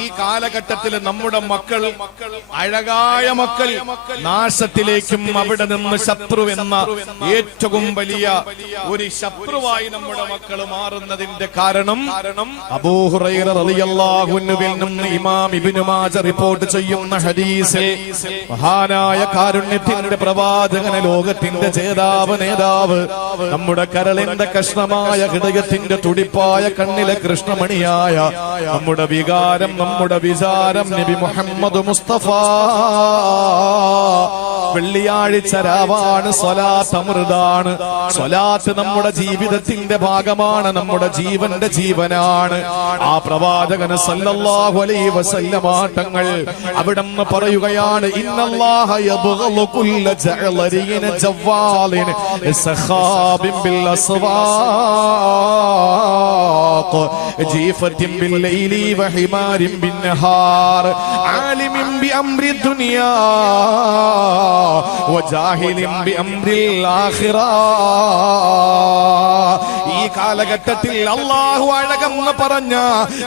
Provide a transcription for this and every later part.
ഈ കാലഘട്ടത്തിൽ നമ്മുടെ മക്കൾ, അഴകായ മക്കൾ നാശത്തിലേക്കും അവിടെ നിന്ന് ശത്രു എന്ന ഏറ്റവും വലിയ ഒരു ശത്രുവായി നമ്മുടെ മക്കൾ മാറുന്നതിന്റെ കാരണം അബൂ ഹുറൈറ റളിയല്ലാഹു അൻഹുവിൽ നിന്ന് ഇമാം ഇബ്നു മാജ റിപ്പോർട്ട് ചെയ്യുന്ന ഹദീസിൽ മഹാനായ കാരുണ്യത്തിന്റെ പ്രവാചകൻ, ലോകത്തിന്റെ ജേതാവ്, നേതാവ്, നമ്മുടെ കരളിന്റെ കഷ്ണമായ ഹൃദയത്തിന്റെ തുടിപ്പായ കണ്ണിലെ കൃഷ്ണമണിയായ നമ്മുടെ വികാരം, നമ്മുടെ വിചാരം നബി മുഹമ്മദ് മുസ്തഫ, വെള്ളിയാഴ്ച രാവാണ്, സ്വലാത്ത് അമൃതാണ്. സ്വലാത്ത് നമ്മുടെ ജീവിതത്തിന്റെ ഭാഗമാണ്, നമ്മുടെ ജീവന്റെ ജീവനാണ്. ആ പ്രവാചകന് സല്ലല്ലാഹു അലൈഹി വസല്ലമ തങ്ങൾ അവിടുന്ന് പറയുകയാണ്, ഇന്നല്ലാഹ യബ്ഗളു കുല്ല ജഅലരിൻ ജവാലിൻ സഖാബിൻ ബിൽ അസ്വാഖ് ജീഫത്തിൻ ബിൽ ലൈലി വഹിമാരിൻ ബിൻ നഹാർ ആലിമിൻ ബിഅംരി ദുനിയാ വജാഹിലിൻ ബിഅംരിൽ ആഖിറ. ഈ കാലഘട്ടത്തിൽ അല്ലാഹു അഴകെന്ന് പറഞ്ഞ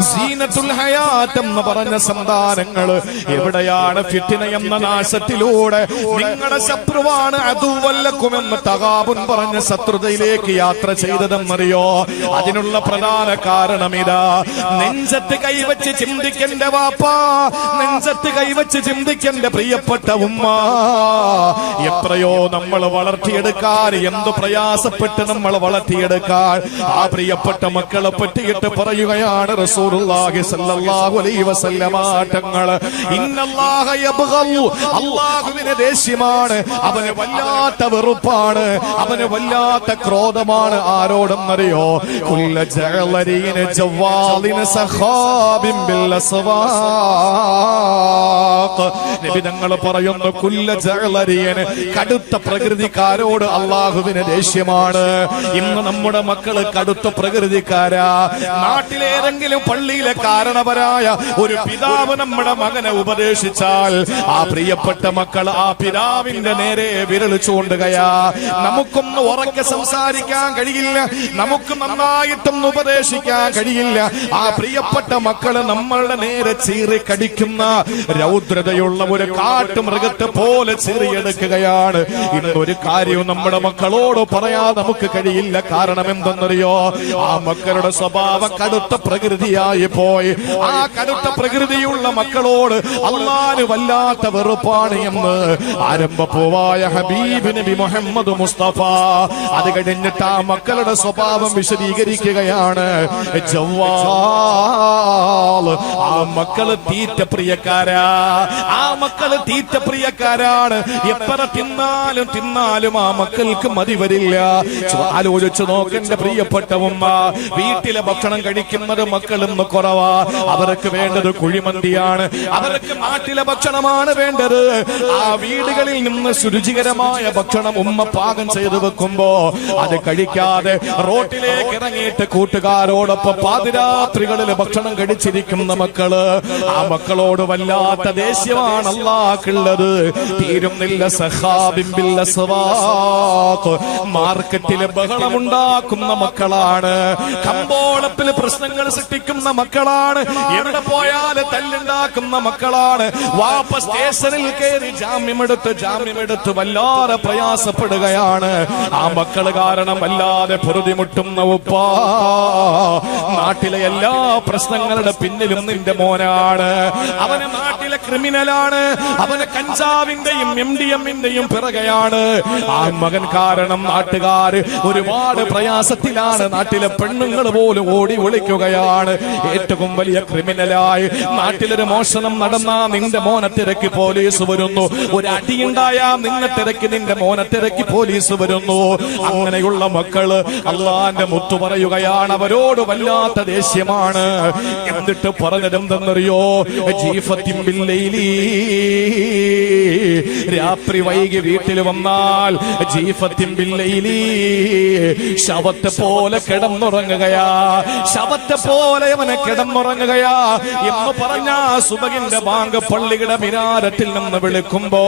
സീനത്തുൽ ഹയാത്ത് എന്ന് പറഞ്ഞ സന്താനങ്ങൾ എവിടെയാണ് ഫിത്ന എന്ന നാശത്തിലൂടെ നിങ്ങളുടെ ശത്രുവാണ് അദുവല്ലക്കുമെന്ന് തഗാബുൻ പറഞ്ഞ ശത്രുതയിലേക്ക് യാത്ര ചെയ്തതെന്നറിയോ? അതിനുള്ള പ്രധാന കാരണം ഇതാ, നെഞ്ചത്ത് കൈവച്ച് ചിന്തിക്കേണ്ട വാപ്പാ, നെഞ്ചത്ത് കൈവച്ച് ചിന്തിക്കേണ്ട പ്രിയപ്പെട്ട ഉമ്മ, എത്രയോ നമ്മൾ വളർത്തിയെടുക്കാൻ, എന്തു പ്രയാസപ്പെട്ട് നമ്മൾ വളർത്തിയെടുക്കാൻ. ആ പ്രിയപ്പെട്ട മക്കളെ പറ്റിയിട്ട് പറയുകയാണ് റസൂലുള്ളാഹി സ്വല്ലല്ലാഹു അലൈഹി വസല്ലമ തങ്ങൾ, ഇന്നല്ലാഹ യബ്ഗളു, അല്ലാഹുവിനെ ദേഷ്യമാണ്, അവന് വല്ലാത്ത വെറുപ്പാണ്, അവന് വല്ലാത്ത ക്രോധമാണ്. ആരോടെന്നറിയോ? കുല്ല ജഅലരീന ജവാലിന സഖാബിൻ ബിൽ അസ്വാഖ്. നബി തങ്ങൾ പറയുന്നു, കുല്ല ജഅലരീന, കടുത്ത പ്രകൃതിക്കാരോട് അല്ലാഹുവിന് ദേഷ്യമാണ്. ഇന്ന് നമ്മുടെ മക്കള് കടുത്ത പ്രകൃതിക്കാരാ. നാട്ടിലേതെങ്കിലും പള്ളിയിലെ കാരണവരായ ഒരു പിതാവ് നമ്മുടെ മകനെ ഉപദേശിച്ചാൽ ആ പ്രിയപ്പെട്ട മക്കൾ ആ പിതാവിന്റെ നേരെ വിരൽ ചൂണ്ടുകയാ. നമുക്കൊന്ന് ഉറക്കെ സംസാരിക്കാൻ കഴിയില്ല, നമുക്ക് നന്നായിട്ടൊന്ന് ഉപദേശിക്കാൻ കഴിയില്ല. ആ പ്രിയപ്പെട്ട മക്കള് നമ്മളുടെ നേരെ ചീറി കടിക്കുന്ന രൗദ്രതയുള്ള ഒരു കാട്ടുമൃഗത്തെ പോലെ ചീറിയെടുക്കുകയാണ്. ഇന്നൊരു കാര്യവും നമ്മുടെ മക്കളോട് പറയാൻ നമുക്ക് കഴിയില്ല. കാരണം എന്തെന്നറിയോ? ആ മക്കളുടെ സ്വഭാവം കടുത്ത പ്രകൃതിയായി പോയി. ആ കടുത്ത പ്രകൃതിയുള്ള മക്കളോട് അല്ലാഹു വല്ലാത്ത വെറുപ്പാണ് എന്ന് ആരംഭപ്പൂവായ ഹബീബ് നബി മുഹമ്മദ് മുസ്തഫ. അത് കഴിഞ്ഞിട്ട് ആ മക്കളുടെ സ്വഭാവം വിശദീകരിക്കുകയാണ്. ജവാൽ, ആ മക്കള് തീറ്റ പ്രിയക്കാരാ, ആ മക്കള് തീറ്റ പ്രിയക്കാരാണ്. എത്ര തിന്നാലും തിന്നാലും ആ മക്കൾക്ക് മതി വരില്ല. ആലോചിച്ചു നോക്കെന്റെ പ്രിയപ്പെട്ട ഉമ്മ, വീട്ടിലെ ഭക്ഷണം കഴിക്കുന്നത് മക്കളൊന്ന് കുറവാ. അവർക്ക് വേണ്ടത് കുഴിമന്തിയാണ്, അവർക്ക് നാട്ടിലെ ഭക്ഷണമാണ് വേണ്ടത്. ആ വീടുകളിൽ നിന്ന് രുചികരമായ ഭക്ഷണം ഉമ്മ പാകം ചെയ്തു വെക്കുമ്പോ അത് കഴിക്കാതെ റോട്ടിലേക്ക് ഇറങ്ങിയിട്ട് കൂട്ടുകാരോടൊപ്പം പാതിരാത്രികളിൽ ഭക്ഷണം കഴിച്ചിരിക്കുന്ന മക്കള്, ആ മക്കളോട് വല്ലാത്ത ദേഷ്യമാണ് അല്ലാഹുള്ളത്. തീരുന്നില്ല. സഖാബിൻ ബിൽ അസ്വാഖ്, മാർക്കറ്റിലെ ബഹളമുണ്ടാക്കുന്ന മക്കളാണ്, കമ്പോളത്തിൽ പ്രശ്നങ്ങൾ സൃഷ്ടിക്കുന്ന മക്കളാണ്, എവിടെ പോയാൽ തല്ലുണ്ടാക്കുന്ന മക്കളാണ്. വാപ്പ സ്റ്റേഷനിൽ കയറി ജാമ്യമെടുത്ത് വല്ലാതെ പ്രയാസപ്പെടുകയാണ്. ആ മക്കള് കാരണം വല്ലാതെ പൊറുതിമുട്ടുന്ന ഉപ്പ, നാട്ടിലെ എല്ലാ പ്രശ്നങ്ങളുടെ പിന്നിലും നിന്റെ മോനാണ്. അവന് നാട്ടിലെ ക്രിമിനലാണ്, അവന് കഞ്ചാവിന്റെയും MDMന്റെയും പിറകെയാണ്. ആ മകൻ കാരണം നാട്ടുകാര് ഒരുപാട് പ്രയാസത്തിലാണ്. നാട്ടിലെ പെണ്ണുങ്ങൾ പോലും ഓടി ഒളിക്കുകയാണ്. ഏറ്റവും വലിയ ക്രിമിനലായി നാട്ടിലൊരു മോഷണം നടന്നാ നിന്റെ മോനെ തിരക്കി പോലീസ് വരുന്നു. ഒരു അടിയുണ്ടായാ നിന്നെ തിരക്കി നിന്റെ മോനെ തിരക്കി പോലീസ് വരുന്നു. അങ്ങനെയുള്ള മക്കള് അള്ളാന്റെ മുത്തു പറയുകയാണ്, അവരോട് വല്ലാത്ത ദേഷ്യമാണ്. എന്നിട്ട് പറഞ്ഞതെന്തെന്നറിയോ? ജീഫത്തിൻ ബിൽ ലൈലി ബില്ലൈലി, രാത്രി വൈകി വീട്ടിൽ വന്നാൽ ജീഫത്തിൻ ബില്ലൈലി, ശവത്തെ പോലെ കിടന്നുറങ്ങുകയാ, ശവത്തെ പോലെ അവനെ കിടന്നുറങ്ങുകയാ എന്ന് പറഞ്ഞ സുബഹിന്റെ ബാങ്ക് പള്ളിയുടെ മിനാരത്തിൽ നിന്ന് വിളിക്കുമ്പോ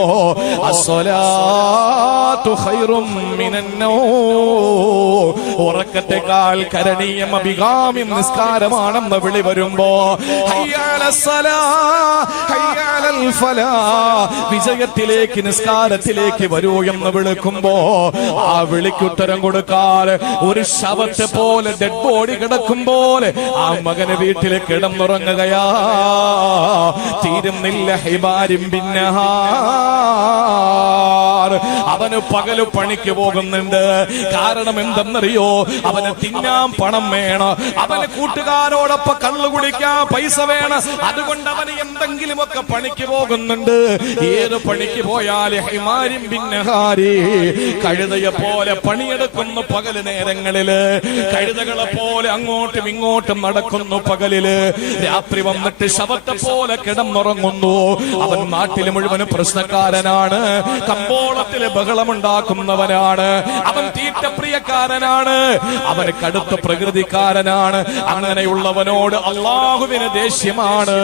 അസ്സലാത്തു ഖൈറും മിനന്നൗം, ഉറക്കത്തെക്കാൾ കരണീയം അഭികാമ്യം നിസ്കാരമാണെന്ന് വിളി വരുമ്പോ വിജയത്തിലേക്ക് നിസ്കാരത്തിലേക്ക് വരൂ എന്ന് വിളിക്കുമ്പോ ആ വിളിക്കുത്തരം കൊടുക്കാൻ ഒരു ശവത്തെ പോലെ ഡെഡ് ബോഡി കിടക്കും പോലെ ആ മകനെ വീട്ടിൽ കിടന്നുറങ്ങുകയാ. തീരുന്നില്ല ഹിബാരിം ബിന്നഹാർ, അവന് പകല് പണിക്ക് പോകുന്നുണ്ട്. കാരണം എന്തെന്നറിയോ, അവന് തിന്നാൻ പണം വേണം, അവന് കൂട്ടുകാരോടൊപ്പം കള്ളു കുടിക്കാൻ പൈസ വേണം, അതുകൊണ്ട് അവന് എന്തെങ്കിലുമൊക്കെ പണിക്ക് പോകുന്നുണ്ട്. ഏത് പണിക്ക് പോയാൽ ഹിമാരിം ബിന്നഹാരി, കഴുതയെ പോലെ പണിയെടുക്കുന്നു പകല് നേരങ്ങളില്, കഴുതകളെ പോലെ അങ്ങോട്ടും ഇങ്ങോട്ടും നടക്കുന്നു പകലില്. രാത്രി വന്നിട്ട് ശവത്തെ പോലെ കിടന്നുറങ്ങുന്നു. അവൻ നാട്ടിൽ മുഴുവൻ പ്രശ്നക്കാരനാണ്, കമ്പോളത്തില് ബഹളമുണ്ടാക്കുന്നവനാണ്, അവൻ തീറ്റപ്രിയക്കാരനാണ്, അവന് കടുത്ത പ്രകൃതിക്കാരനാണ്. അങ്ങനെയുള്ളവനോട് അള്ളാഹുവിന് ദേഷ്യമാണ്.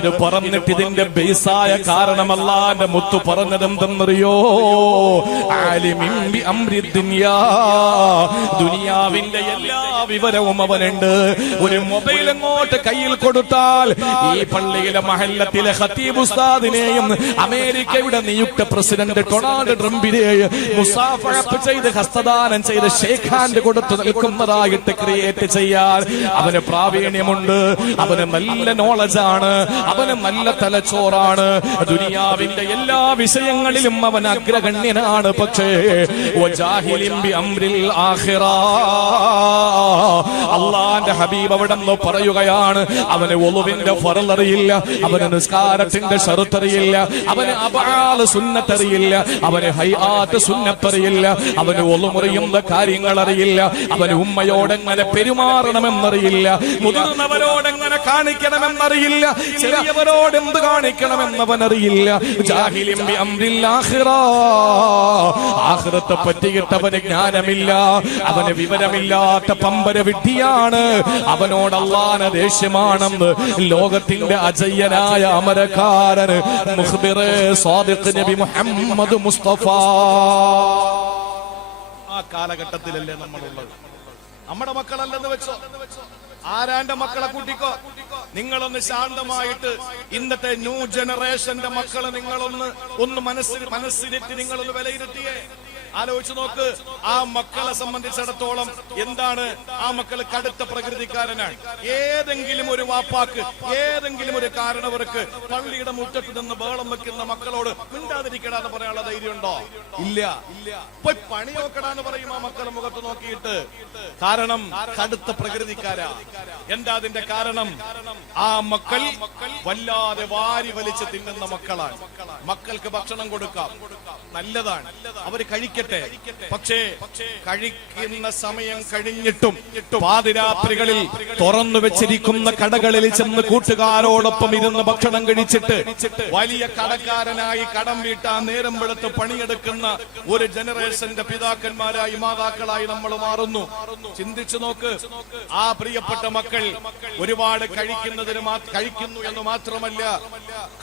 ഇത് പറഞ്ഞിട്ട് ഇതിന്റെ ബേസായ കാരണം അല്ലാഹുവിന്റെ മുത്തു പറഞ്ഞത് എന്തെന്നറിയോ, ആലിമിൻ ബി അംരി ദുനിയാ, ദുനിയാവിന്റെ എല്ലാ വിവരവും അവനുണ്ട്. ഒരു മൊബൈൽ അങ്ങോട്ട് കയ്യിൽ കൊടുത്താൽ ഈ പള്ളിയിലെ മഹല്ലത്തിലെ ഖതീബ് ഉസ്താദിനെയും അമേരിക്കയുടെ നിയുക്ത പ്രസിഡന്റ് ഡൊണാൾഡ് ട്രംപിനെയും മുസാഫഹ ചെയ്ത് ഹസ്തദാനം ചെയ്ത് ഷേഖ് ഹാൻഡ് കൊടുത്ത് നിൽക്കുന്നതായിട്ട് ക്രിയേറ്റ് ചെയ്യാൻ അവന് പ്രാവീണ്യമുണ്ട്, അവന് നല്ല നോളജാണ്, അവന് നല്ല തലച്ചോറാണ്. ദുനിയാവിന്റെ എല്ലാ വിഷയങ്ങളിലും അവൻ അഗ്രഗണ്യനാണ്. പക്ഷേ വജാഹിലിൻ ബി അംരിൽ ആഖിറ, അള്ളാന്റെ ഹബീബ് അവിടെ നിന്ന് പറയുകയാണ്, അവന് ഒളുവിന്റെ ഫർള് അറിയില്ല, അവന് നിസ്കാരത്തിന്റെ ശർത്ത് അറിയില്ല, അവന് അബആല് സുന്നത്ത് അറിയില്ല, അവന് ഹൈആത്ത് സുന്നത്ത് അറിയില്ല, അവന് ഒളുമുറിയുന്ന കാര്യങ്ങൾ അറിയില്ല, അവന് ഉമ്മയോടെങ്ങനെ പെരുമാറണമെന്നറിയില്ല, മുതിർന്നവരോടെങ്ങനെ കാണിക്കണമെന്നറിയില്ല, ചെറിയവരോട് എന്ത് കാണിക്കണമെന്നവനറിയില്ല. ജാഹിലിൻ ബി അംരിൽ ആഖിറ, ആഖിറത്തെ പറ്റിയിട്ടവന് ജ്ഞാനമില്ല, അവന് വിവരമില്ലാത്ത പമ്പര വിഡ്ഢിയാണ്. അവനോട് അല്ലാഹുവിന് ദേഷ്യമാണെന്ന് ലോകത്തിന്റെ അജയ്യനായ അമരക്കാരൻ മുഖ്ബിറെ സാദിഖ് നബി മുഹമ്മദ് മുസ്തഫ. ആ കാലഘട്ടത്തിലല്ലേ നമ്മളുള്ളത്. നമ്മുടെ മക്കളല്ലെന്ന് വെച്ചോ, ആരാന്റെ മക്കളെ കൂട്ടിക്കോ. നിങ്ങളൊന്ന് ശാന്തമായിട്ട് ഇന്നത്തെ ന്യൂ ജനറേഷന്റെ മക്കളെ നിങ്ങളൊന്ന് മനസ്സിലിട്ട് നിങ്ങളൊന്ന് വിലയിരുത്തിയേ, ആലോചിച്ചു നോക്ക്. ആ മക്കളെ സംബന്ധിച്ചിടത്തോളം എന്താണ്, ആ മക്കള് കടുത്ത പ്രകൃതിക്കാരനാണ്. ഏതെങ്കിലും ഒരു വാപ്പാക്ക്, ഏതെങ്കിലും ഒരു കാരണവർക്ക് പള്ളിയുടെ മുറ്റത്ത് നിന്ന് ബഹളം വെക്കുന്ന മക്കളോട് മിണ്ടാതിരിക്കടാന്ന് പറയാനുള്ള ധൈര്യം ഉണ്ടോ? ഇല്ല. പോയി പണി നോക്കടാന്ന് പറയും ആ മക്കളെ മുഖത്ത് നോക്കിയിട്ട്. കാരണം കടുത്ത പ്രകൃതിക്കാരാ. എന്താ അതിന്റെ കാരണം? ആ മക്കൾ വല്ലാതെ വാരി വലിച്ച് തിന്നുന്ന മക്കളാണ്. മക്കൾക്ക് ഭക്ഷണം കൊടുക്കാം, നല്ലതാണ്, അവര് കഴിക്കട്ടെ. പക്ഷേ കഴിക്കുന്ന സമയം കഴിഞ്ഞിട്ടും പാതിരാത്രികളിൽ തുറന്നു വെച്ചിരിക്കുന്ന കടകളിൽ ചെന്ന് കൂട്ടുകാരോടൊപ്പം ഇരുന്ന് ഭക്ഷണം കഴിച്ചിട്ട് വലിയ കടക്കാരനായി കടം വീട്ടാൻ നേരം വെളുത്ത് പണിയെടുക്കുന്ന ഒരു ജനറേഷന്റെ പിതാക്കന്മാരായി മാതാക്കളായി നമ്മൾ മാറുന്നു. ചിന്തിച്ചു നോക്ക്. ആ പ്രിയപ്പെട്ട മക്കൾ ഒരുപാട് കഴിക്കുന്നു എന്ന് മാത്രമല്ല,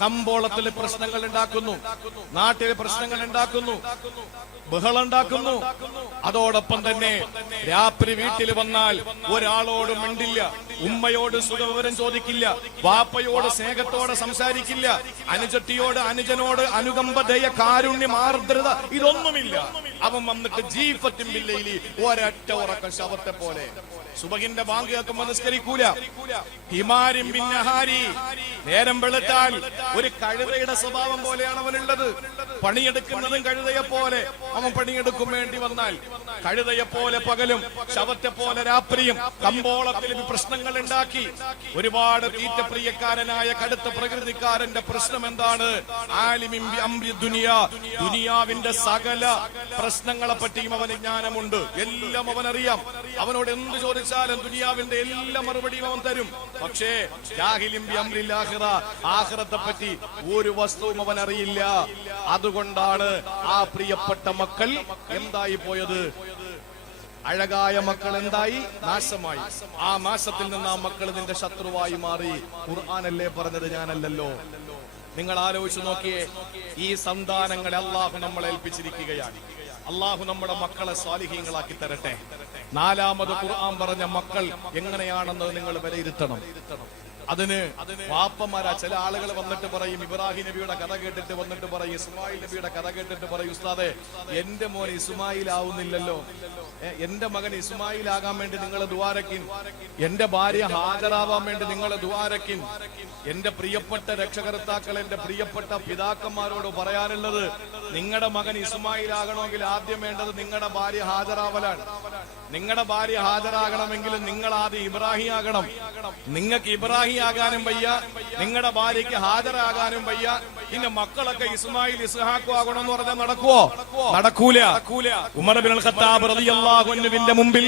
കമ്പോളത്തിൽ പ്രശ്നങ്ങൾ ഉണ്ടാക്കുന്നു, നാട്ടിലെ പ്രശ്നങ്ങൾ ഉണ്ടാക്കുന്നു, ബഹളുണ്ടാക്കുന്നു. അതോടൊപ്പം തന്നെ രാത്രി വീട്ടിൽ വന്നാൽ ഒരാളോട് മിണ്ടില്ല, ഉമ്മയോട് സുഖവിവരം ചോദിക്കില്ല, വാപ്പയോട് സ്നേഹത്തോടെ സംസാരിക്കില്ല, അനുജത്തിയോട് അനുജനോട് അനുകമ്പ, ദയ, കാരുണ്യം, ആർദ്രത ഇതൊന്നുമില്ല. അവൻ വന്നിട്ട് ജീഫത്തിൻ ബില്ലൈലി, ഒരൊറ്റ ഉറക്കം ശവത്തെ പോലെ. സുബഹിന്റെ ബാങ്ക് കേൾക്കുമ്പോൾ നിസ്കരിക്കൂല. ഹിമാരിൻ ബിന്നഹാരി, നേരം വെളുത്താൽ ഒരു കഴുതയുടെ സ്വഭാവം പോലെയാണ് അവനുള്ളത്. പണിയെടുക്കുന്ന അതും കഴുതയെ പോലെ അവൻ പണിയെടുക്കും വേണ്ടി വന്നാൽ, കഴുതയെ പോലെ പകലും ശവത്തെ പോലെ രാത്രിയും കമ്പോളത്തിൽ പ്രശ്നങ്ങൾ ഉണ്ടാക്കി. ഒരുപാട് തീറ്റപ്രിയക്കാരനായ കടുത്ത പ്രകൃതിക്കാരന്റെ പ്രശ്നം എന്താണ്? ആലിമിൻ ബി അംരി ദുനിയാ, ദുനിയാവിന്റെ സകല പ്രശ്നങ്ങളെ പറ്റിയും അവന് ജ്ഞാനമുണ്ട്, എല്ലാം അവനറിയാം. അവനോട് എന്ത് ചോദിച്ചാലും ദുനിയാവിന്റെ എല്ലാ മറുപടിയും അവൻ തരും. പക്ഷേ ജാഹിലിൻ ബി അംരിൽ ആഖിറ, ആഖിറത്തെ പറ്റി ഒരു വസ്തുവും അവൻ അറിയില്ല. അതുകൊണ്ടാണ് ആ പ്രിയപ്പെട്ട മക്കൾ എന്തായി പോയത്? അഴകായ മക്കൾ എന്തായി? നാശമായി. ആ നാശത്തിൽ നിന്ന് ആ മക്കൾ നിന്റെ ശത്രുവായി മാറി. ഖുർആനല്ലേ പറഞ്ഞത്, ഞാനല്ലല്ലോ. നിങ്ങൾ ആലോചിച്ചു നോക്കിയേ, ഈ സന്താനങ്ങളെ അള്ളാഹു നമ്മളെ ഏൽപ്പിച്ചിരിക്കുകയാണ്. അള്ളാഹു നമ്മുടെ മക്കളെ സ്വാലിഹീങ്ങളാക്കി തരട്ടെ. നാലാമത് ഖുർആൻ പറഞ്ഞ മക്കൾ എങ്ങനെയാണെന്ന് നിങ്ങൾ വിലയിരുത്തണം. അതിന് പാപ്പന്മാരാ ചില ആളുകൾ വന്നിട്ട് പറയും, ഇബ്രാഹിം നബിയുടെ കഥ കേട്ടിട്ട് വന്നിട്ട് പറയും, ഇസ്മായിൽ നബിയുടെ കഥ കേട്ടിട്ട് പറയും, ഉസ്താദെ എന്റെ മോൻ ഇസ്മായിൽ ആവുന്നില്ലല്ലോ, എന്റെ മകൻ ഇസ്മായിൽ ആകാൻ വേണ്ടി നിങ്ങൾ ദുആരക്കിൻ, എന്റെ ഭാര്യ ഹാജരാവാൻ വേണ്ടി നിങ്ങൾ ദുആരക്കിൻ. എന്റെ പ്രിയപ്പെട്ട രക്ഷകർത്താക്കൾ, എന്റെ പ്രിയപ്പെട്ട പിതാക്കന്മാരോട് പറയാനുള്ളത്, നിങ്ങളുടെ മകൻ ഇസ്മായിൽ ആകണമെങ്കിൽ ആദ്യം വേണ്ടത് നിങ്ങളുടെ ഭാര്യ ഹാജരാവലാണ്. നിങ്ങളുടെ ഭാര്യ ഹാജരാകണമെങ്കിൽ നിങ്ങൾ ആദ്യം ഇബ്രാഹിം ആകണം. നിങ്ങൾക്ക് ഇബ്രാഹിം ആകാനും വയ്യ, നിങ്ങളുടെ ഭാര്യയ്ക്ക് ഹാജരാകാനും വയ്യ. പിന്നെ മക്കളൊക്കെ ഇസ്മായിൽ ഇസ്ഹാഖും ആകണമെന്ന് പറഞ്ഞാൽ നടക്കുവോ? നടക്കൂല. ഉമർ ഇബ്നുൽ ഖത്താബ് റളിയല്ലാഹു അൻഹുവിന്റെ മുമ്പിൽ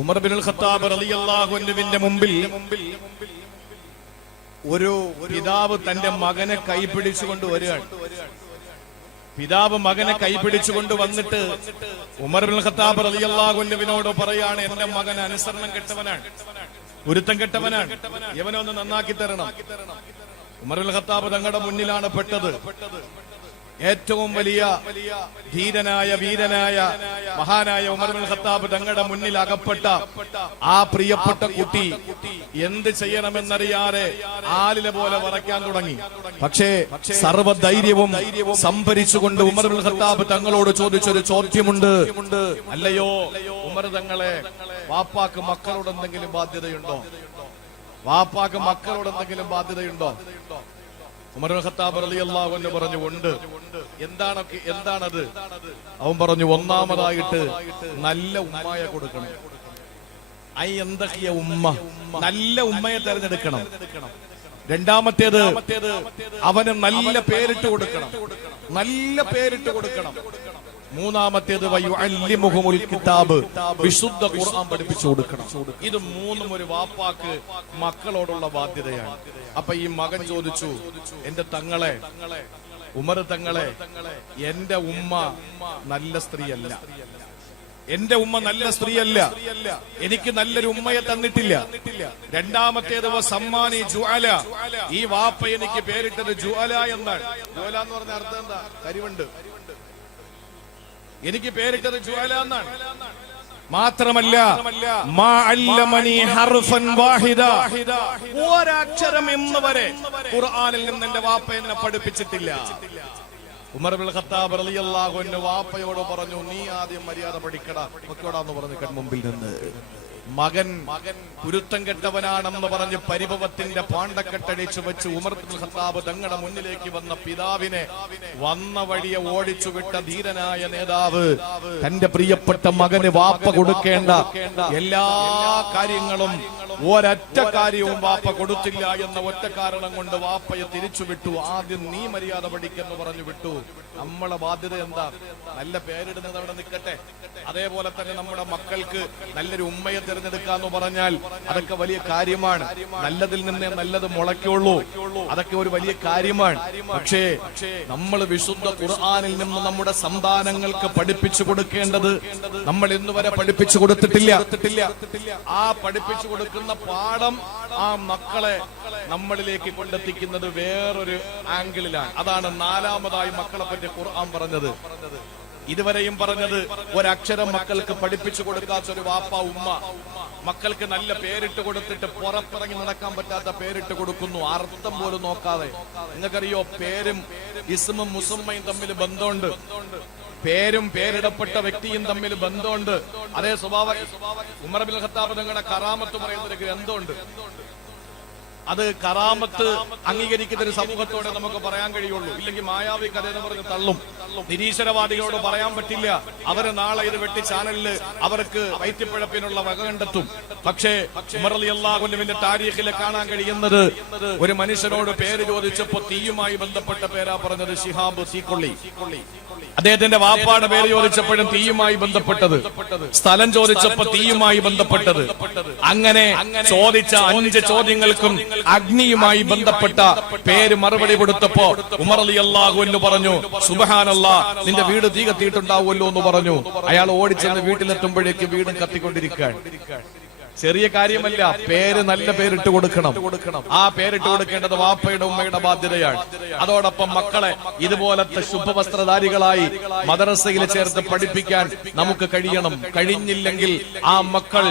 ഉമർ ഇബ്നുൽ ഖത്താബ് റളിയല്ലാഹു അൻഹുവിന്റെ മുമ്പിൽ ഒരു പിതാവ് തന്റെ മകനെ കൈപിടിച്ചുകൊണ്ട് വരികയാണ്. പിതാവ് മകനെ കൈപിടിച്ചുകൊണ്ട് വന്നിട്ട് ഉമർ ഇബ്നുൽ ഖത്താബ് റളിയല്ലാഹു അൻഹുവിനോട് പറയാണ്, എന്റെ മകൻ അനുസരണം കെട്ടവനാണ്, ഉരുത്തം കെട്ടവനാണ്, ഇവനൊന്ന് നന്നാക്കി തരണം. ഉമർ ഇബ്നുൽ ഖത്താബ് തങ്ങളുടെ മുന്നിലാണ് പെട്ടത്. ഏറ്റവും വലിയ ധീരനായ വീരനായ മഹാനായ ഉമർ ഇബ്നുൽ ഖത്താബ് തങ്ങളുടെ മുന്നിൽ അകപ്പെട്ട ആ പ്രിയപ്പെട്ട കുട്ടി എന്ത് ചെയ്യണമെന്നറിയാതെ ആലിലെ പോലെ വറയ്ക്കാൻ തുടങ്ങി. പക്ഷേ സർവ്വധൈര്യവും സംഭരിച്ചുകൊണ്ട് ഉമർ ഇബ്നുൽ ഖത്താബ് തങ്ങളോട് ചോദിച്ചൊരു ചോദ്യമുണ്ട്. അല്ലയോ ഉമർ തങ്ങളെ, വാപ്പാക്ക് മക്കളോട് എന്തെങ്കിലും ബാധ്യതയുണ്ടോ? വാപ്പാക്ക് മക്കളോട് എന്തെങ്കിലും ബാധ്യതയുണ്ടോ? ഉമർ ഇബ്നുൽ ഖത്താബ് റളിയല്ലാഹു അൻഹു പറഞ്ഞു, ഉണ്ട്. എന്താണത്? അവൻ പറഞ്ഞു, ഒന്നാമതായിട്ട് നല്ല ഉമ്മയെ കൊടുക്കണം. എന്തൊക്കെയ ഉമ്മ? നല്ല ഉമ്മയെ തെരഞ്ഞെടുക്കണം. രണ്ടാമത്തേത്, അവന് നല്ല പേരിട്ട് കൊടുക്കണം, നല്ല പേരിട്ട് കൊടുക്കണം. മൂന്നാമത്തേത്, വയുഅല്ലിമുഹുൽ കിതാബ്, വിശുദ്ധ ഖുർആൻ പഠിപ്പിച്ചു കൊടുക്കണം. ഇത് മൂന്നും ഒരു വാപ്പാക്ക് മക്കളോടുള്ള ബാധ്യതയാണ്. അപ്പൊ ഈ മകൻ ചോദിച്ചു, എന്റെ തങ്ങളെ, ഉമർ തങ്ങളെ, എന്റെ ഉമ്മ നല്ല സ്ത്രീയല്ല, എന്റെ ഉമ്മ നല്ല സ്ത്രീയല്ല, എനിക്ക് നല്ലൊരു ഉമ്മയെ തന്നിട്ടില്ല. രണ്ടാമത്തേത് സമ്മാനി ജുഅല, ഈ വാപ്പ എനിക്ക് പേരിട്ടത് ജുഅല എന്നാണ്. ജുഅല എന്ന് പറഞ്ഞ അർത്ഥം എന്താ? കരിവണ്ട്. എനിക്ക് പേരിട്ടത് ജുഅല എന്നാണ്. മാത്രമല്ല, മാ അല്ലമനി ഹർഫൻ വാഹിദ, ഒരക്ഷരം ഇന്ന് വരെ ഖുർആനിൽ നിന്ന് എന്റെ വാപ്പ എന്നെ പഠിപ്പിച്ചിട്ടില്ല. ഉമർ ഇബ്നുൽ ഖത്താബ് റളിയല്ലാഹു അൻഹു വാപ്പയോട് പറഞ്ഞു, നീ ആദ്യം മര്യാദ പഠിക്കടാ, പൊക്കോടാന്ന് പറഞ്ഞു കൺമുമ്പിൽ നിന്ന്. മകൻ കുരുത്തം കെട്ടവനാണെന്ന് പറഞ്ഞ് പരിഭവത്തിന്റെ പാണ്ടക്കെട്ടടിച്ചു വെച്ച് ഉമർ ഇബ്നുൽ ഖത്താബ് തങ്ങളുടെ മുന്നിലേക്ക് വന്ന പിതാവിനെ വന്ന വഴിയെ ഓടിച്ചു വിട്ട ധീരനായ നേതാവ് തന്റെ പ്രിയപ്പെട്ട മകന് വാപ്പ കൊടുക്കേണ്ട എല്ലാ കാര്യങ്ങളും ഒരൊറ്റ കാര്യവും വാപ്പ കൊടുത്തില്ല എന്ന ഒറ്റ കാരണം കൊണ്ട് വാപ്പയെ തിരിച്ചു വിട്ടു. ആദ്യം നീ മര്യാദ പഠിക്കെന്ന് പറഞ്ഞു വിട്ടു. നമ്മളെ ബാധ്യത എന്താ? നല്ല പേരിടുന്നത് അവിടെ നിൽക്കട്ടെ. അതേപോലെ തന്നെ നമ്മുടെ മക്കൾക്ക് നല്ലൊരു ഉമ്മയെ തിരഞ്ഞെടുക്കാന്ന് പറഞ്ഞാൽ അതൊക്കെ വലിയ കാര്യമാണ്. നല്ലതിൽ നിന്നേ നല്ലത് മുളയ്ക്കുള്ളൂ. അതൊക്കെ ഒരു വലിയ കാര്യമാണ്. പക്ഷേ നമ്മൾ വിശുദ്ധ ഖുർആനിൽ നിന്ന് നമ്മുടെ സന്താനങ്ങൾക്ക് പഠിപ്പിച്ചു കൊടുക്കേണ്ടത് നമ്മൾ ഇന്നുവരെ പഠിപ്പിച്ചു കൊടുത്തിട്ടില്ല. ആ പഠിപ്പിച്ചു കൊടുക്കുന്ന പാഠം ആ മക്കളെ നമ്മളിലേക്ക് കൊണ്ടെത്തിക്കുന്നത് വേറൊരു ആംഗിളിലാണ്. അതാണ് നാലാമതായി മക്കളെ പറ്റി ഖുർആൻ പറഞ്ഞത്. ഇതുവരെയും പറഞ്ഞത് ഒരക്ഷരം മക്കൾക്ക് പഠിപ്പിച്ചു കൊടുക്കാത്ത ഒരു വാപ്പ ഉമ്മ മക്കൾക്ക് നല്ല പേരിട്ട് കൊടുത്തിട്ട് പുറത്തിറങ്ങി നടക്കാൻ പറ്റാത്ത പേരിട്ട് കൊടുക്കുന്നു, അർത്ഥം പോലും നോക്കാതെ. നിങ്ങൾക്കറിയോ, പേരും ഇസ്മും മുസമ്മയും തമ്മിൽ ബന്ധമുണ്ട്. പേരും പേരിടപ്പെട്ട വ്യക്തിയും തമ്മിൽ ബന്ധമുണ്ട്. അതേ സ്വഭാവം ഉമർ ഇബ്നുൽ ഖത്താബ് തങ്ങളുടെ കറാമത്ത് പറയുന്ന ഒരു ഗ്രന്ഥമുണ്ട്. അത് കറാമത്ത് അംഗീകരിക്കുന്ന ഒരു സമൂഹത്തോടെ നമുക്ക് പറയാൻ കഴിയുള്ളൂ. ഇല്ലെങ്കിൽ മായാവി കഥ എന്ന് പറഞ്ഞ് തള്ളും. നിരീശ്വരവാദികളോട് പറയാൻ പറ്റില്ല. അവര് നാളെ ഇത് വെട്ടി ചാനലില് അവർക്ക് വൈദ്യപ്പിഴപ്പിനുള്ള വക കണ്ടെത്തും. പക്ഷേ ഉമർ റളിയല്ലാഹു അൻഹുവിന്റെ താരീഖിൽ കാണാൻ കഴിയുന്നത് ഒരു മനുഷ്യനോട് പേര് ചോദിച്ചപ്പോ തീയുമായി ബന്ധപ്പെട്ട പേരാ പറഞ്ഞത്. ശിഹാബ് തീക്കൊള്ളി. അദ്ദേഹത്തിന്റെ വാപ്പാടെ പേര് ചോദിച്ചപ്പോഴും തീയുമായി ബന്ധപ്പെട്ടത്. സ്ഥലം ചോദിച്ചപ്പോ തീയുമായി ബന്ധപ്പെട്ടത്. അങ്ങനെ ചോദിച്ച 5 ചോദ്യങ്ങൾക്കും അഗ്നിയുമായി ബന്ധപ്പെട്ട പേര് മറുപടി കൊടുത്തപ്പോ ഉമർ റളിയല്ലാഹു അൻഹു പറഞ്ഞു, സുബ്ഹാനല്ലാഹ്, നിന്റെ വീട് തീ കത്തിയിട്ടുണ്ടാവുമല്ലോ എന്ന് പറഞ്ഞു. അയാൾ ഓടിച്ചെന്ന് വീട്ടിലെത്തുമ്പോഴേക്ക് വീടും കത്തിക്കൊണ്ടിരിക്കുകയാണ്. ചെറിയ കാര്യമല്ല. പേര് നല്ല പേരിട്ട് കൊടുക്കണം. ആ പേരിട്ട് കൊടുക്കേണ്ടത് വാപ്പയുടെ ഉമ്മയുടെ ബാധ്യതയാണ്. അതോടൊപ്പം മക്കളെ ഇതുപോലത്തെ ശുഭവസ്ത്രധാരികളായി മദ്രസയിൽ ചേർത്ത് പഠിപ്പിക്കാൻ നമുക്ക് കഴിയണം. കഴിഞ്ഞില്ലെങ്കിൽ ആ മക്കൾ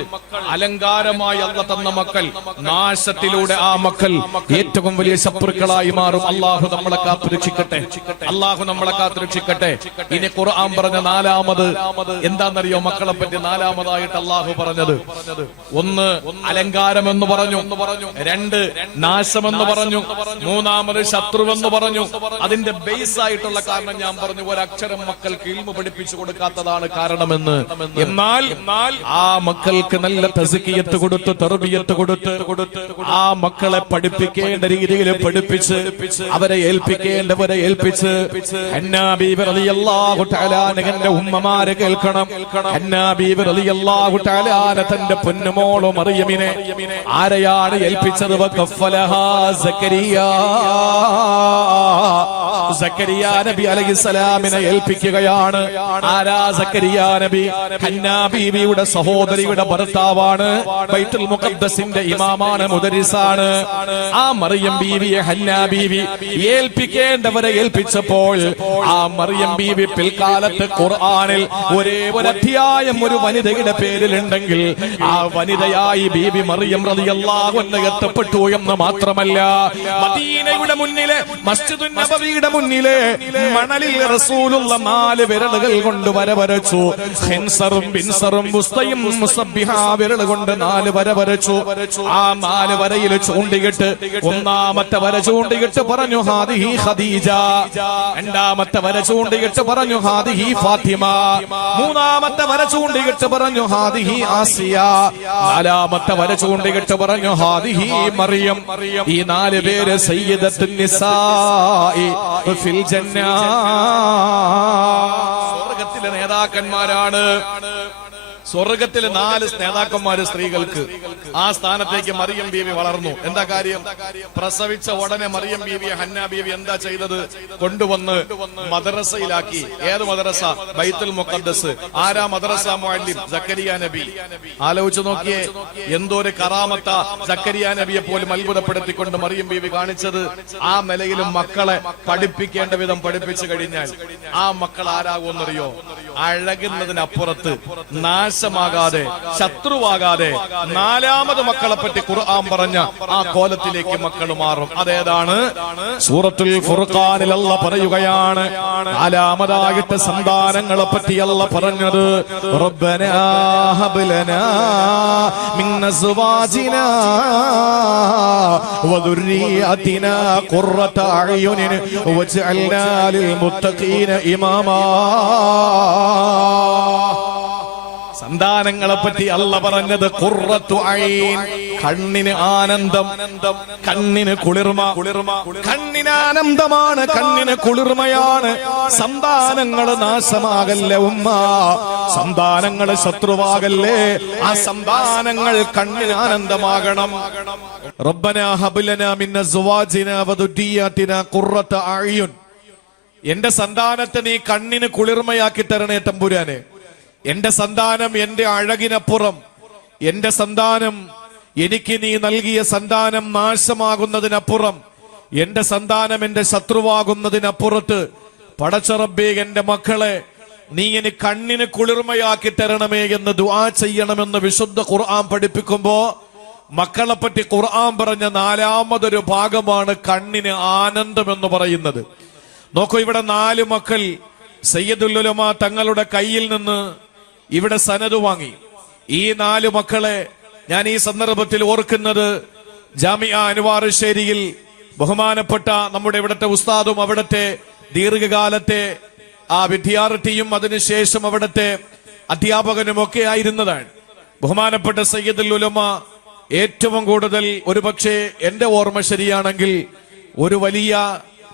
അലങ്കാരമായി അല്ലാഹു തന്ന മക്കൾ നാശത്തിലൂടെ ആ മക്കൾ ഏറ്റവും വലിയ ശത്രുക്കളായി മാറും. അള്ളാഹു നമ്മളെ കാത്തുരക്ഷിക്കട്ടെ. അള്ളാഹു നമ്മളെ കാത്തുരക്ഷിക്കട്ടെ. ഇനി ഖുർആൻ പറഞ്ഞ നാലാമത് എന്താണെന്നറിയോ? മക്കളെ പറ്റി നാലാമതായിട്ട് അള്ളാഹു പറഞ്ഞത്, 1 അലങ്കാരമെന്ന് പറഞ്ഞു, 2 നാശമെന്ന് പറഞ്ഞു, 3 ശത്രുവെന്ന് പറഞ്ഞു. അതിന്റെ ബേസ് ആയിട്ടുള്ള കാരണം ഞാൻ പറഞ്ഞു, ഒരക്ഷരം മക്കൾക്ക് ഇൽമു പഠിപ്പിച്ചു കൊടുക്കാത്തതാണ് കാരണമെന്ന്. എന്നാൽ ആ മക്കൾക്ക് നല്ല തസ്കിയത്ത് കൊടുത്ത് തർബിയത്ത് കൊടുത്ത് ആ മക്കളെ പഠിപ്പിക്കേണ്ട രീതിയിൽ പഠിപ്പിച്ച് അവരെ ഏൽപ്പിക്കേണ്ടവരെ ഏൽപ്പിച്ച് ഹന്നാ ബീവി റളിയല്ലാഹു തആല അൻഹയുടെ ഉമ്മമാരെ കേൾക്കണം. ഹന്നാ ബീവി റളിയല്ലാഹു തആല തന്റെ പൊന്നുമോള് മറിയമിനെ ആരെയാണ് ഏൽപ്പിച്ചത്? വകഫലഹാ സക്കരിയ നബി അലൈഹിസ്സലാമിനെ ഏൽപ്പിക്കുകയാണ്. ആരാ സക്കരിയ നബി? ഹന്നാ ബീവിയുടെ സഹോദരിയുടെ ഭർത്താവാണ്. ബൈത്തുൽ മുഖദ്ദസിന്റെ ഇമാമാണ്, മുദരിസാണ്. ആ മറിയം ബീവിയെ ഹന്നാ ബീവി ഏൽപ്പിക്കേണ്ടവരെ ഏൽപ്പിച്ചപ്പോൾ ആ മറിയം ബീവി പിൽക്കാലത്ത് ഖുർആനിൽ ഒരേ ഒരു അധ്യായം ഒരു വനിതയുടെ പേരിലുണ്ടെങ്കിൽ ആ വനിതയായി ബീബി മറിയം റളിയല്ലാഹു അൻഹ എത്തപ്പെട്ടു എന്ന് മാത്രമല്ല, മദീനയുടെ മുന്നിലെ മസ്ജിദുൻ നബവിയുടെ മുന്നിലെ മണലിൽ റസൂലുള്ള 4 വിരലുകൾ കൊണ്ട് വര വരച്ചു. ഖിൻസറും ബിൻസറും മുസ്തയും മുസബ്ബിഹ വിരൽ കൊണ്ട് 4 വര വരച്ചു. ആ 4 വരയിൽ ചൂണ്ടിയിട്ട് 1ാമത്തെ വര ചൂണ്ടിയിട്ട് പറഞ്ഞു ഹാദിഹി ഖദീജ, 2ാമത്തെ വര ചൂണ്ടിയിട്ട് പറഞ്ഞു ഹാദിഹി ഫാത്തിമ, 3ാമത്തെ വര ചൂണ്ടിയിട്ട് പറഞ്ഞു ഹാദിഹി ആസിയ, 4ാമത്തെ വര ചൂണ്ടിയിട്ട് പറഞ്ഞു ഹാദിഹി മറിയം. ഈ 4 പേര് സയ്യിദത്തുൻ നിസാഇ ഫിൽ ജന്ന, സ്വർഗ്ഗത്തിലെ നേതാക്കന്മാരാണ്. സ്വർഗത്തിലെ 4 നേതാക്കന്മാര് സ്ത്രീകൾക്ക്. ആ സ്ഥാനത്തേക്ക് മറിയം ബീവി വളർന്നു. എന്താ കാര്യം? പ്രസവിച്ച ഉടനെ മറിയം ബീവിയെ ഹന്നാ ബീവി എന്താ ചെയ്തത്? കൊണ്ടുവന്ന് മദ്രസയിലാക്കി. ഏത് മദ്രസ? ബൈത്തുൽ മുഖദ്ദസ്. ആരാ മദ്രസ മുഅല്ലിം? സക്കരിയ നബി. ആലോചിച്ചു നോക്കിയേ, എന്തോരു കറാമത്ത സക്കരിയ നബിയെ പോലും അത്ഭുതപ്പെടുത്തിക്കൊണ്ട് മറിയം ബീവി കാണിച്ചത്. ആ നിലയിലും മക്കളെ പഠിപ്പിക്കേണ്ട വിധം പഠിപ്പിച്ചു കഴിഞ്ഞാൽ ആ മക്കൾ ആരാകുമെന്നറിയോ? അഴകുന്നതിനപ്പുറത്ത് നാശമാകാതെ ശത്രുവാകാതെ 4ാമത് മക്കളെ പറ്റി ഖുർആൻ പറഞ്ഞ ആ കോലത്തിലേക്ക് മക്കൾ മാറും. അതേതാണ്? സൂറത്തുൽ ഫുർഖാനിൽ അല്ലാഹ് പറയുകയാണ്, 4ാമതായിട്ട് സന്താനങ്ങളെ പറ്റി അല്ലാഹ് പറഞ്ഞത്, റബ്ബനാ ഹബ് ലനാ മിൻ അസ്വാജിനാ വദുർരിയതിനാ ഖുർറത അയുനിൻ വജഅൽനാ ലിൽ മുത്തഖീന ഇമാമാ. സന്താനങ്ങളെ പറ്റി അല്ല പറഞ്ഞത് ഖുർറത്തു ഐൻ, കണ്ണിന് ആനന്ദം, കണ്ണിന് കുളിർമ. കണ്ണിന് ആനന്ദമാണ്, കണ്ണിന് കുളിർമയാണ്. സന്താനങ്ങൾ നാശമാകല്ലേ ഉമ്മ, സന്താനങ്ങൾ ശത്രുവാകല്ലേ. ആ സന്താനങ്ങൾ കണ്ണിന് ആനന്ദമാകണം. റബ്ബനാ ഹബ് ലനാ മിൻ അസ്വാജിനാ വദുരിയാതിനാ ഖുർറത അഅ്യുൻ. എന്റെ സന്താനത്തെ നീ കണ്ണിന് കുളിർമയാക്കി തരണേ തമ്പുരാനെ. എന്റെ സന്താനം എന്റെ അഴകിനപ്പുറം, എന്റെ സന്താനം എനിക്ക് നീ നൽകിയ സന്താനം നാശമാകുന്നതിനപ്പുറം, എന്റെ സന്താനം എന്റെ ശത്രുവാകുന്നതിനപ്പുറത്ത് പടച്ച റബ്ബേ എന്റെ മക്കളെ നീ ഇനി കണ്ണിന് കുളിർമയാക്കി തരണമേ എന്ന് ദുആ ചെയ്യണമെന്ന് വിശുദ്ധ ഖുർആൻ പഠിപ്പിക്കുമ്പോ മക്കളെ പറ്റി ഖുർആൻ പറഞ്ഞ നാലാമതൊരു ഭാഗമാണ് കണ്ണിന് ആനന്ദം എന്ന് പറയുന്നത്. നോക്കൂ, ഇവിടെ 4 മക്കൾ സയ്യിദുൽ ഉലമ തങ്ങളുടെ കയ്യിൽ നിന്ന് ഇവിടെ സനദ് വാങ്ങി. ഈ 4 മക്കളെ ഞാൻ ഈ സന്ദർഭത്തിൽ ഓർക്കുന്നത് ജാമിഅ അൻവാറുശ്ശേരിയിൽ ബഹുമാനപ്പെട്ട നമ്മുടെ ഇവിടുത്തെ ഉസ്താദും അവിടുത്തെ ദീർഘകാലത്തെ ആ വിദ്യാർത്ഥിയും അതിനുശേഷം അവിടുത്തെ അധ്യാപകനുമൊക്കെ ആയിരുന്നതാണ് ബഹുമാനപ്പെട്ട സയ്യിദുൽ ഉലമ. ഏറ്റവും കൂടുതൽ ഒരുപക്ഷെ എന്റെ ഓർമ്മ ശരിയാണെങ്കിൽ ഒരു വലിയ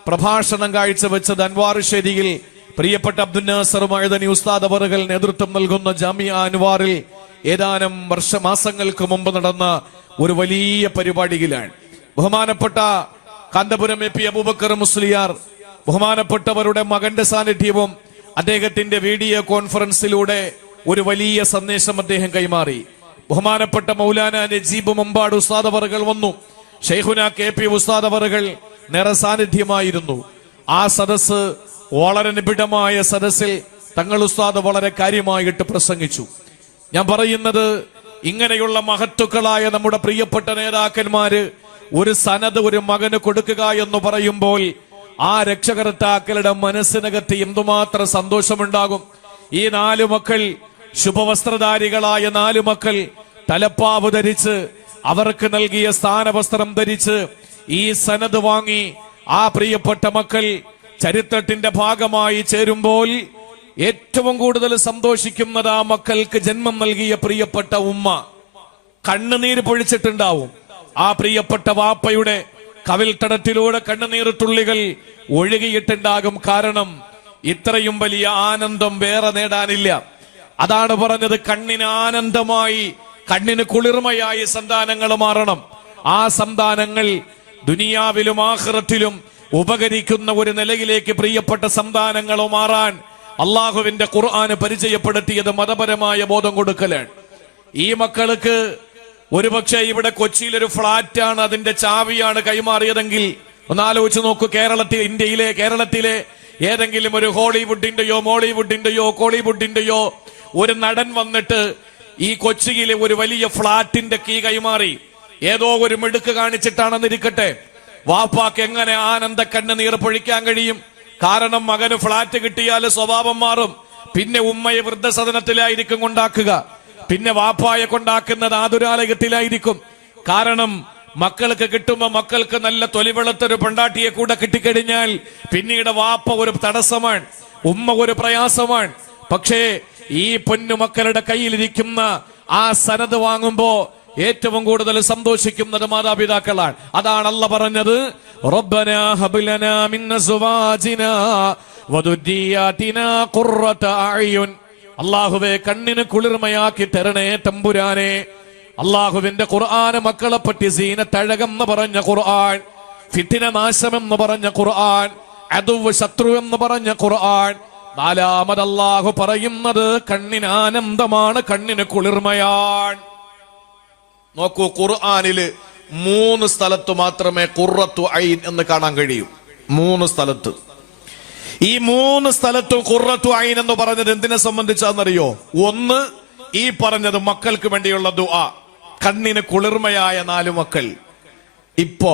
പ്രഭാഷണം കാഴ്ചവെച്ചത് അൻവാറുശ്ശേരിയിൽ പ്രിയപ്പെട്ട അബ്ദുൽ നാസർ മഅദനി ഉസ്താദ് അവറുകൾ നേതൃത്വം നൽകുന്ന ജാമിഅ അൻവാറിൽ ഏതാനും മാസങ്ങൾക്ക് മുമ്പ് നടന്ന ഒരു വലിയ പരിപാടിയിലാണ്. ബഹുമാനപ്പെട്ട കാന്തപുരം എ പി അബൂബക്കർ മുസ്ലിയാർ ബഹുമാനപ്പെട്ടവരുടെ മകന്റെ സാന്നിധ്യവും അദ്ദേഹത്തിന്റെ വീഡിയോ കോൺഫറൻസിലൂടെ ഒരു വലിയ സന്ദേശം അദ്ദേഹം കൈമാറി. ബഹുമാനപ്പെട്ട മൗലാന നജീബ് മമ്പാട് ഉസ്താദ് അവറുകൾ വന്നു. ഷെയ്ഖുന കെ പി ഉസ്താദ് അവറുകൾ നിറസാന്നിധ്യമായിരുന്നു. ആ സദസ് വളരെ നിബിഡമായ സദസ്സിൽ തങ്ങൾ ഉസ്താദ് വളരെ കാര്യമായിട്ട് പ്രസംഗിച്ചു. ഞാൻ പറയുന്നത്, ഇങ്ങനെയുള്ള മഹത്തുക്കളായ നമ്മുടെ പ്രിയപ്പെട്ട നേതാക്കന്മാര് ഒരു സനദ് ഒരു മകന് കൊടുക്കുക എന്ന് പറയുമ്പോൾ ആ രക്ഷകർത്താക്കളുടെ മനസ്സിനകത്ത് എന്തുമാത്രം സന്തോഷമുണ്ടാകും. ഈ 4 മക്കൾ ശുഭവസ്ത്രധാരികളായ 4 മക്കൾ തലപ്പാവ് ധരിച്ച് അവർക്ക് നൽകിയ സ്ഥാനവസ്ത്രം ധരിച്ച് ഈ സനദ് വാങ്ങി ആ പ്രിയപ്പെട്ട മക്കൾ ചരിത്രത്തിന്റെ ഭാഗമായി ചേരുമ്പോൾ ഏറ്റവും കൂടുതൽ സന്തോഷിക്കുന്നത് ആ മക്കൾക്ക് ജന്മം നൽകിയ പ്രിയപ്പെട്ട ഉമ്മ. കണ്ണുനീര് പൊഴിച്ചിട്ടുണ്ടാവും. ആ പ്രിയപ്പെട്ട വാപ്പയുടെ കവിൾത്തടത്തിലൂടെ കണ്ണുനീർ തുള്ളികൾ ഒഴുകിയിട്ടുണ്ടാകും. കാരണം ഇത്രയും വലിയ ആനന്ദം വേറെ നേടാനില്ല. അതാണ് പറഞ്ഞത്, കണ്ണിന് ആനന്ദമായി, കണ്ണിന് കുളിർമയായി സന്താനങ്ങൾ മാറണം. ആ സന്താനങ്ങൾ ദുനിയാവിലും ആഖിറത്തിലും ഉപകരിക്കുന്ന ഒരു നിലയിലേക്ക് പ്രിയപ്പെട്ട സന്താനങ്ങൾ മാറാൻ അള്ളാഹുവിന്റെ ഖുർആന് പരിചയപ്പെടുത്തിയത് മതപരമായ ബോധം കൊടുക്കലാണ്. ഈ മക്കൾക്ക് ഒരുപക്ഷെ ഇവിടെ കൊച്ചിയിൽ ഒരു ഫ്ളാറ്റാണ്, അതിന്റെ ചാവിയാണ് കൈമാറിയതെങ്കിൽ ഒന്നാലോചിച്ച് നോക്കൂ, കേരളത്തിലെ ഏതെങ്കിലും ഒരു ഹോളിവുഡിന്റെയോ മോളിവുഡിന്റെയോ കോളിവുഡിന്റെയോ ഒരു നടൻ വന്നിട്ട് ഈ കൊച്ചിയിലെ ഒരു വലിയ ഫ്ളാറ്റിന്റെ കീ കൈമാറി ഏതോ ഒരു മിടുക്ക് കാണിച്ചിട്ടാണെന്നിരിക്കട്ടെ, വാപ്പാക്ക് എങ്ങനെ ആനന്ദ കണ്ണുനീർ പൊഴിക്കാൻ കഴിയും? കാരണം മകന് ഫ്ളാറ്റ് കിട്ടിയാൽ സ്വഭാവം മാറും. പിന്നെ ഉമ്മയെ വൃദ്ധസദനത്തിലായിരിക്കും കൊണ്ടാക്കുക, പിന്നെ വാപ്പായെ കൊണ്ടാക്കുന്നത് ആതുരാലയത്തിലായിരിക്കും. കാരണം മക്കൾക്ക് കിട്ടുമ്പോ മക്കൾക്ക് നല്ല തൊലിവെളുത്തൊരു പെണ്ടാട്ടിയെ കൂടെ കിട്ടിക്കഴിഞ്ഞാൽ പിന്നീട് വാപ്പ ഒരു തടസ്സമാണ്, ഉമ്മ ഒരു പ്രയാസമാണ്. പക്ഷേ ഈ പൊന്നുമക്കളുടെ കയ്യിലിരിക്കുന്ന ആ സനദ് വാങ്ങുമ്പോ ഏറ്റവും കൂടുതൽ സന്തോഷിക്കുന്നത് മാതാപിതാക്കളാണ്. അതാണ് അല്ലാഹ് പറഞ്ഞത്, റബ്ബനാ ഹബ് ലനാ മിൻ അസ്വാജിനാ വദുരിയാതിനാ ഖുർറത അഅ്യുൻ. അല്ലാഹുവേ കണ്ണിന് കുളിർമയാക്കി തരണേ തമ്പുരാനെ. അല്ലാഹുവിന്റെ ഖുർആന് മക്കളെ പറ്റി സീനത്തഴകം എന്ന് പറഞ്ഞ ഖുർആൻ, ഫിത്ന നാശം എന്ന് പറഞ്ഞ ഖുർആൻ, അദുവ് ശത്രു എന്ന് പറഞ്ഞ ഖുർആൻ. 4ാമത് അല്ലാഹു പറയുന്നത് കണ്ണിന് ആനന്ദമാണ്, കണ്ണിന് കുളിർമയാണ്. നോക്കൂ, ഖുർആനില് 3 സ്ഥലത്ത് മാത്രമേ ഖുർറത്തു ഐൻ എന്ന് കാണാൻ കഴിയൂ. 3 സ്ഥലത്ത്. ഈ 3 സ്ഥലത്തും ഖുർറത്തു ഐൻ എന്ന് പറഞ്ഞത് എന്തിനെ സംബന്ധിച്ചാണെന്നറിയോ? ഒന്ന്, ഈ പറഞ്ഞത് മക്കൾക്ക് വേണ്ടിയുള്ള ദുആ, കണ്ണിന് കുളിർമയായ 4 മക്കൾ. ഇപ്പോ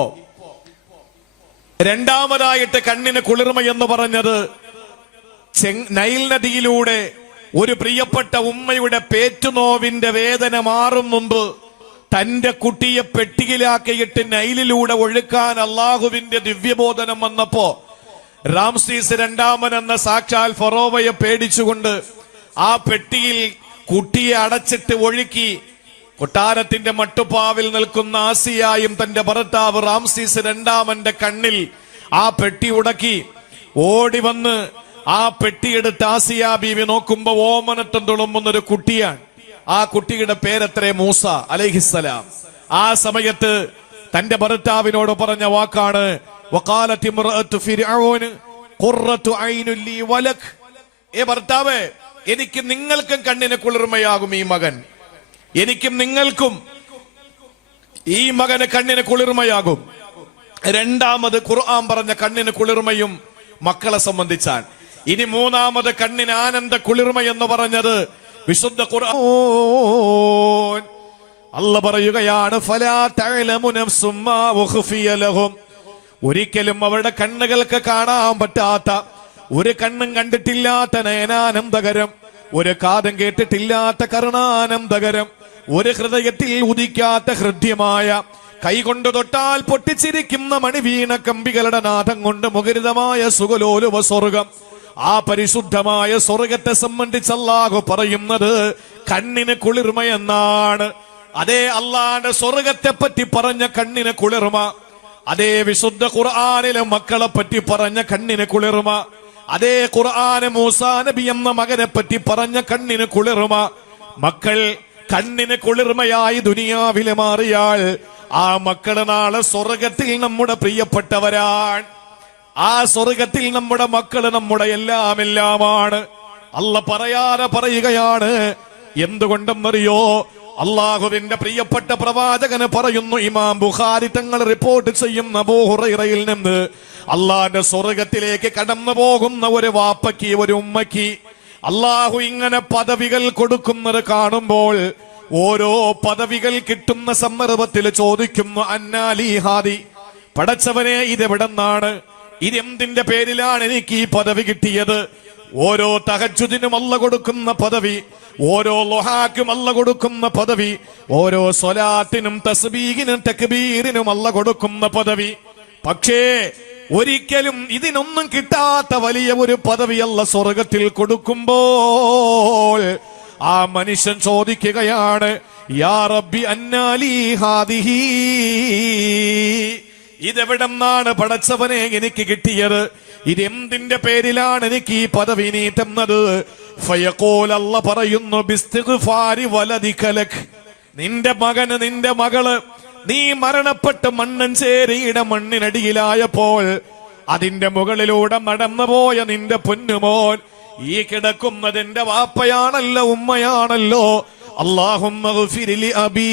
രണ്ടാമതായിട്ട് കണ്ണിന് കുളിർമ എന്ന് പറഞ്ഞത് നൈൽ നദിയിലൂടെ ഒരു പ്രിയപ്പെട്ട ഉമ്മയുടെ പേറ്റുനോവിന്റെ വേദന മാറും മുമ്പ് തന്റെ കുട്ടിയെ പെട്ടിയിലാക്കിയിട്ട് നൈലിലൂടെ ഒഴുക്കാൻ അള്ളാഹുവിന്റെ ദിവ്യബോധനം വന്നപ്പോ റാംസീസ് 2 എന്ന സാക്ഷാൽ ഫറോവയെ പേടിച്ചുകൊണ്ട് ആ പെട്ടിയിൽ കുട്ടിയെ അടച്ചിട്ട് ഒഴുക്കി കൊട്ടാരത്തിന്റെ മട്ടുപ്പാവിൽ നിൽക്കുന്ന ആസിയായും തന്റെ ഭർത്താവ് റാംസീസ് രണ്ടാമന്റെ കണ്ണിൽ ആ പെട്ടി ഉടക്കി ഓടി വന്ന് ആ പെട്ടിയെടുത്ത് ആസിയ ബീവി നോക്കുമ്പോ ഓമനത്തം തുളുമ്പുന്നൊരു കുട്ടിയാണ്. ആ കുട്ടിയുടെ പേരെത്രേ? മൂസ അലൈഹിസ്സലാം. ആ സമയത്ത് തന്റെ ഭർത്താവിനോട് പറഞ്ഞ വാക്കാണ് വഖാലത്ത് ഇംറഅത്തു ഫിർഔൻ ഖുർറത്തു ഐനുൻ ലീ വലക്. ഭർത്താവേ, എനിക്ക് നിങ്ങൾക്കും കണ്ണിന് കുളിർമയാകും ഈ മകൻ, എനിക്കും നിങ്ങൾക്കും ഈ മകന് കണ്ണിന് കുളിർമയാകും. രണ്ടാമത് ഖുർആൻ പറഞ്ഞ കണ്ണിന് കുളിർമയും മക്കളെ സംബന്ധിച്ചാണ്. ഇനി മൂന്നാമത് കണ്ണിന് ആനന്ദ കുളിർമ എന്ന് പറഞ്ഞത് വിശുദ്ധ ഖുർആൻ. അല്ലാഹ് പറയുകയാണ് ഫലാ തഅലമു നഫ്സും മാ ഉഖ്ഫിയ ലഹും. ഒരിക്കലും അവരുടെ കണ്ണുകൾക്ക് കാണാൻ പറ്റാത്ത, ഒരു കണ്ണും കണ്ടിട്ടില്ലാത്ത നയനാനന്ദകരം, ഒരു കാതും കേട്ടിട്ടില്ലാത്ത കരുണാനന്ദകരം, ഒരു ഹൃദയത്തിൽ ഉദിക്കാത്ത ഹൃദ്യമായ, കൈകൊണ്ട് തൊട്ടാൽ പൊട്ടിച്ചിരിക്കുന്ന മണിവീണ കമ്പികളുടെ നാദം കൊണ്ട് മുഖരിതമായ സുഖലോലുവ സ്വർഗം. ആ പരിശുദ്ധമായ സ്വർഗത്തെ സംബന്ധിച്ച് അല്ലാഹു പറയുന്നത് കണ്ണിന് കുളിർമയെന്നാണ്. അതേ അല്ലാഹുവിന്റെ സ്വർഗത്തെ പറ്റി പറഞ്ഞ കണ്ണിന് കുളിർമ, അതേ വിശുദ്ധ ഖുർആനിലെ മക്കളെ പറ്റി പറഞ്ഞ കണ്ണിന് കുളിർമ, അതേ ഖുർആന് മൂസാ നബി എന്ന മകനെ പറ്റി പറഞ്ഞ കണ്ണിന് കുളിർമ. മക്കൾ കണ്ണിന് കുളിർമയായി ദുനിയാവിലെ മാറിയാൽ ആ മക്കള് നാളെ സ്വർഗത്തിൽ നമ്മുടെ പ്രിയപ്പെട്ടവരാണ്. ആ സ്വർഗത്തിൽ നമ്മുടെ മക്കള് നമ്മുടെ എല്ലാമാണ്. അല്ലാഹ് പറയാതെ പറയുകയാണ്. എന്തുകൊണ്ടെന്നറിയോ? അള്ളാഹുവിന്റെ പ്രിയപ്പെട്ട പ്രവാചകന് പറയുന്നു, ഇമാം ബുഖാരി തങ്ങൾ റിപ്പോർട്ട് ചെയ്യുന്ന അബൂ ഹുറൈറയിൽ നിന്ന്, അള്ളാന്റെ സ്വർഗത്തിലേക്ക് കടന്നു പോകുന്ന ഒരു വാപ്പയ്ക്ക്, ഒരു ഉമ്മയ്ക്ക് അള്ളാഹു ഇങ്ങനെ പദവികൾ കൊടുക്കുന്നത് കാണുമ്പോൾ, ഓരോ പദവികൾ കിട്ടുന്ന സന്ദർഭത്തിൽ ചോദിക്കുന്നു, അന്നാലി ഹാദി, പടച്ചവനെ ഇതെവിടെന്നാണ്, ഇതെന്തിന്റെ പേരിലാണ് എനിക്ക് ഈ പദവി കിട്ടിയത്? ഓരോ തഹജ്ജുദിനും അല്ലാഹ് കൊടുക്കുന്ന പദവി, ഓരോ ളുഹാക്കും അല്ലാഹ് കൊടുക്കുന്ന പദവി, ഓരോ സ്വലാത്തിനും തസ്ബീഹിനും തക്ബീറിനും അല്ലാഹ് കൊടുക്കുന്ന പദവി. പക്ഷേ ഒരിക്കലും ഇതിനൊന്നും കിട്ടാത്ത വലിയ ഒരു പദവി അല്ലാഹ് സ്വർഗത്തിൽ കൊടുക്കുമ്പോൾ ആ മനുഷ്യൻ ചോദിക്കുകയാണ്, യാ റബ്ബി അന്നാലി ഹാദിഹി, ഇതെവിടെന്നാണ് പടച്ചവനെ എനിക്ക് കിട്ടിയത്? ഇതെന്തിന്റെ പേരിലാണ് എനിക്ക് ഈ പദവി നീ തന്നത്? ഫയഖൂൽ, അല്ലാഹ് പറയുന്നു, ബിസ്തിഗ്ഫാരി വലദിക ലക്, നിന്റെ മകന്, നിന്റെ മകള് നീ മരണപ്പെട്ട് മണ്ണഞ്ചേരിയുടെ മണ്ണിനടിയിലായപ്പോൾ അതിന്റെ മുകളിലൂടെ നടന്നുപോയ നിന്റെ പൊന്നുമോൻ ഈ കിടക്കുന്നത് എന്റെ വാപ്പയാണല്ലോ, ഉമ്മയാണല്ലോ. അല്ലാഹുമ്മഗ്ഫിർ ലി അബീ,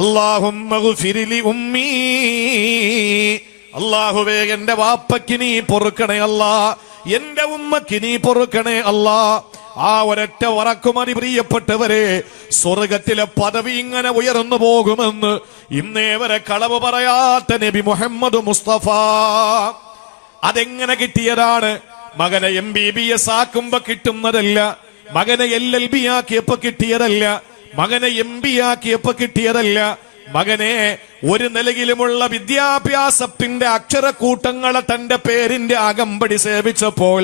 അല്ലാഹുമ്മഗ്ഫിർ ലി ഉമ്മീ, അല്ലാഹുവേ എന്റെ വാപ്പയ്ക്ക് നീ പൊറുക്കണേ അല്ലാ, എന്റെ ഉമ്മക്ക് നീ പൊറുക്കണേ അല്ലാ. ആ ഒരൊറ്റ വറക്കുമതി പ്രിയപ്പെട്ടവരെ, സ്വർഗത്തിലെ പദവി ഇങ്ങനെ ഉയർന്നു പോകുമെന്ന് ഇന്നേ വരെ കളവ് പറയാത്ത നബി മുഹമ്മദ് മുസ്തഫ. അതെങ്ങനെ കിട്ടിയതാണ്? മകനെ MBBS ആക്കുമ്പോ കിട്ടുന്നതല്ല, മകനെ LLB ആക്കിയപ്പോ കിട്ടിയതല്ല, മകനെ MB ആക്കിയപ്പോ കിട്ടിയതല്ല. മകനെ ഒരു നിലയിലുമുള്ള വിദ്യാഭ്യാസത്തിന്റെ അക്ഷരക്കൂട്ടങ്ങളെ തന്റെ പേരിന്റെ അകമ്പടി സേവിച്ചപ്പോൾ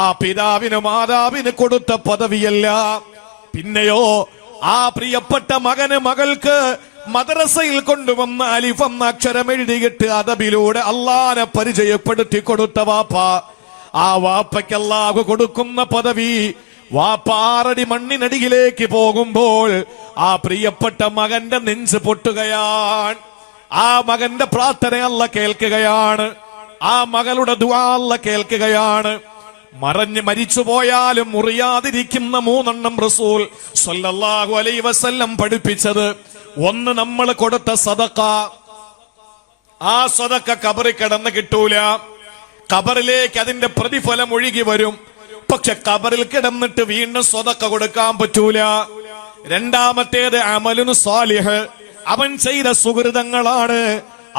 ആ പിതാവിന് മാതാവിന് കൊടുത്ത പദവിയല്ല. പിന്നെയോ ആ പ്രിയപ്പെട്ട മകന് മകൾക്ക് മദ്രസയിൽ കൊണ്ടുവന്ന അലിഫ് എന്ന അക്ഷരം എഴുതിയിട്ട് അദബിലൂടെ അള്ളാനെ പരിചയപ്പെടുത്തി കൊടുത്ത വാപ്പ. ആ വാപ്പയ്ക്ക് അല്ലാഹു കൊടുക്കുന്ന പദവി, വാപ്പ 6 അടി മണ്ണിനടിയിലേക്ക് പോകുമ്പോൾ ആ പ്രിയപ്പെട്ട മകന്റെ നെഞ്ച് പൊട്ടുകയാണ്. ആ മകന്റെ പ്രാർത്ഥന അല്ലാഹ് കേൾക്കുകയാണ്. ആ മകളുടെ ദുആ അല്ലാഹ് കേൾക്കുകയാണ്. മരിച്ചു പോയാലും മുറിയാതിരിക്കുന്ന 3 എണ്ണം റസൂൽ സ്വല്ലല്ലാഹു അലൈഹി വസല്ലം പഠിപ്പിച്ചത്. ഒന്ന്, നമ്മൾ കൊടുത്ത സദഖ. ആ സദഖ ഖബറിൽ കിടന്ന് കിട്ടൂല, ഖബറിലേക്ക് അതിന്റെ പ്രതിഫലം ഒഴുകി വരും. പക്ഷെ ഖബറിൽ കിടന്നിട്ട് വീണ്ടും സദഖ കൊടുക്കാൻ പറ്റൂല. രണ്ടാമത്തേത് അമലുൻ സാലിഹ്, അവൻ ചെയ്ത സുഹൃതങ്ങളാണ്.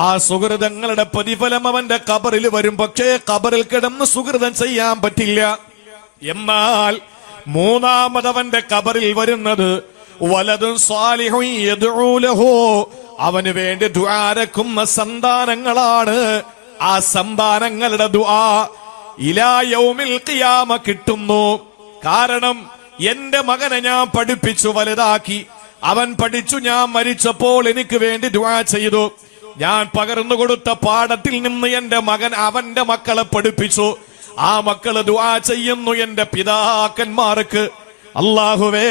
ആ സുഹൃതങ്ങളുടെ പ്രതിഫലം അവന്റെ ഖബറിൽ വരും. പക്ഷേ ഖബറിൽ കിടന്ന് സുഹൃതം ചെയ്യാൻ പറ്റില്ല. എന്നാൽ മൂന്നാമതവന്റെ ഖബറിൽ വരുന്നത് വലദുൻ സാലിഹുൻ യദ്ഉ ലഹു, അവന് വേണ്ടി ദുആരക്കുന്ന സന്താനങ്ങളാണ്. ആ സന്താനങ്ങളുടെ ദുആ ഇലാ യൗമിൽ ഖിയാമ കിട്ടുന്നു. കാരണം എന്റെ മകനെ ഞാൻ പഠിപ്പിച്ചു വലുതാക്കി, അവൻ പഠിച്ചു, ഞാൻ മരിച്ചപ്പോൾ എനിക്ക് വേണ്ടി ദുആ ചെയ്തു. ഞാൻ പകർന്നു കൊടുത്ത പാഠത്തിൽ നിന്ന് എന്റെ മകൻ അവന്റെ മക്കളെ പഠിപ്പിച്ചു. ആ മക്കള് ദുആ ചെയ്യുന്നു എന്റെ പിതാക്കന്മാർക്ക്. അല്ലാഹുവേ,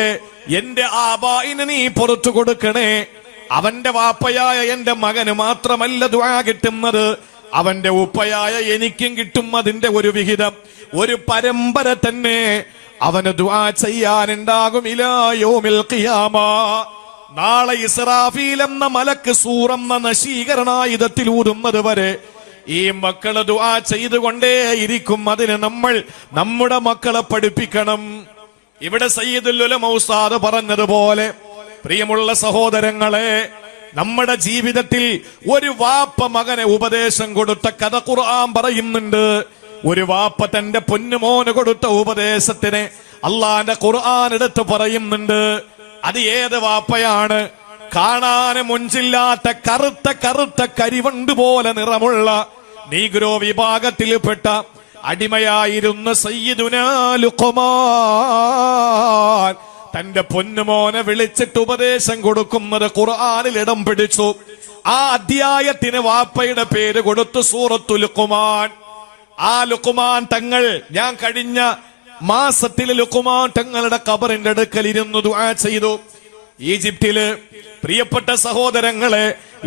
എന്റെ ആബായിന് നീ പുറത്തു കൊടുക്കണേ. അവന്റെ വാപ്പയായ എന്റെ മകന് മാത്രമല്ല ദുആ കിട്ടുന്നത്, അവന്റെ ഉപ്പയായ എനിക്കും കിട്ടും അതിന്റെ ഒരു വിഹിതം, ഒരു പരമ്പര തന്നെ അവന് ദുആ ചെയ്യാനുണ്ടാകും ഇലാ യൗമിൽ ഖിയാമ. നാളെ ഇസ്രാഫീൽ എന്ന മലക്ക് സൂറെന്ന നശീകരണായുധത്തിൽ ഊതുന്നത് വരെ ഈ മക്കള് ദുആ ചെയ്തുകൊണ്ടേയിരിക്കും. അതിന് നമ്മൾ നമ്മുടെ മക്കളെ പഠിപ്പിക്കണം. ഇവിടെ സയ്യിദുൽ ഉലമ ഉസ്താദ് പറഞ്ഞതുപോലെ, പ്രിയമുള്ള സഹോദരങ്ങളെ, നമ്മുടെ ജീവിതത്തിൽ ഒരു വാപ്പ മകനെ ഉപദേശം കൊടുത്ത കഥ ഖുർആൻ പറയുന്നുണ്ട്. ഒരു വാപ്പ തന്റെ പൊന്നുമോന് കൊടുത്ത ഉപദേശത്തിന് അള്ളാന്റെ ഖുർആൻ എടുത്ത് പറയുന്നുണ്ട്. അത് ഏത് വാപ്പയാണ്? കാണാന് മുഞ്ചില്ലാത്ത കറുത്ത കറുത്ത കരിവണ്ട് പോലെ നിറമുള്ള നീഗ്രോ വിഭാഗത്തിൽപ്പെട്ട അടിമയായിരുന്ന സയ്യിദുനാ ലുഖ്മാൻ തന്റെ പൊന്നുമോനെ വിളിച്ചിട്ട് ഉപദേശം കൊടുക്കുന്നത് ഖുർആനിൽ ഇടം പിടിച്ചു. ആ അധ്യായത്തിന് വാപ്പയുടെ പേര് കൊടുത്തു സൂറത്തുൽ ലുഖ്മാൻ. ആ ലുഖ്മാൻ തങ്ങൾ, ഞാൻ കഴിഞ്ഞ മാസത്തിൽ ലുഖ്മാൻ തങ്ങളുടെ ഖബറിന്റെ അടുക്കൽ ഇരുന്നു ദുആ ചെയ്തു. ഈജിപ്തില് പ്രിയപ്പെട്ട സഹോദരങ്ങളെ,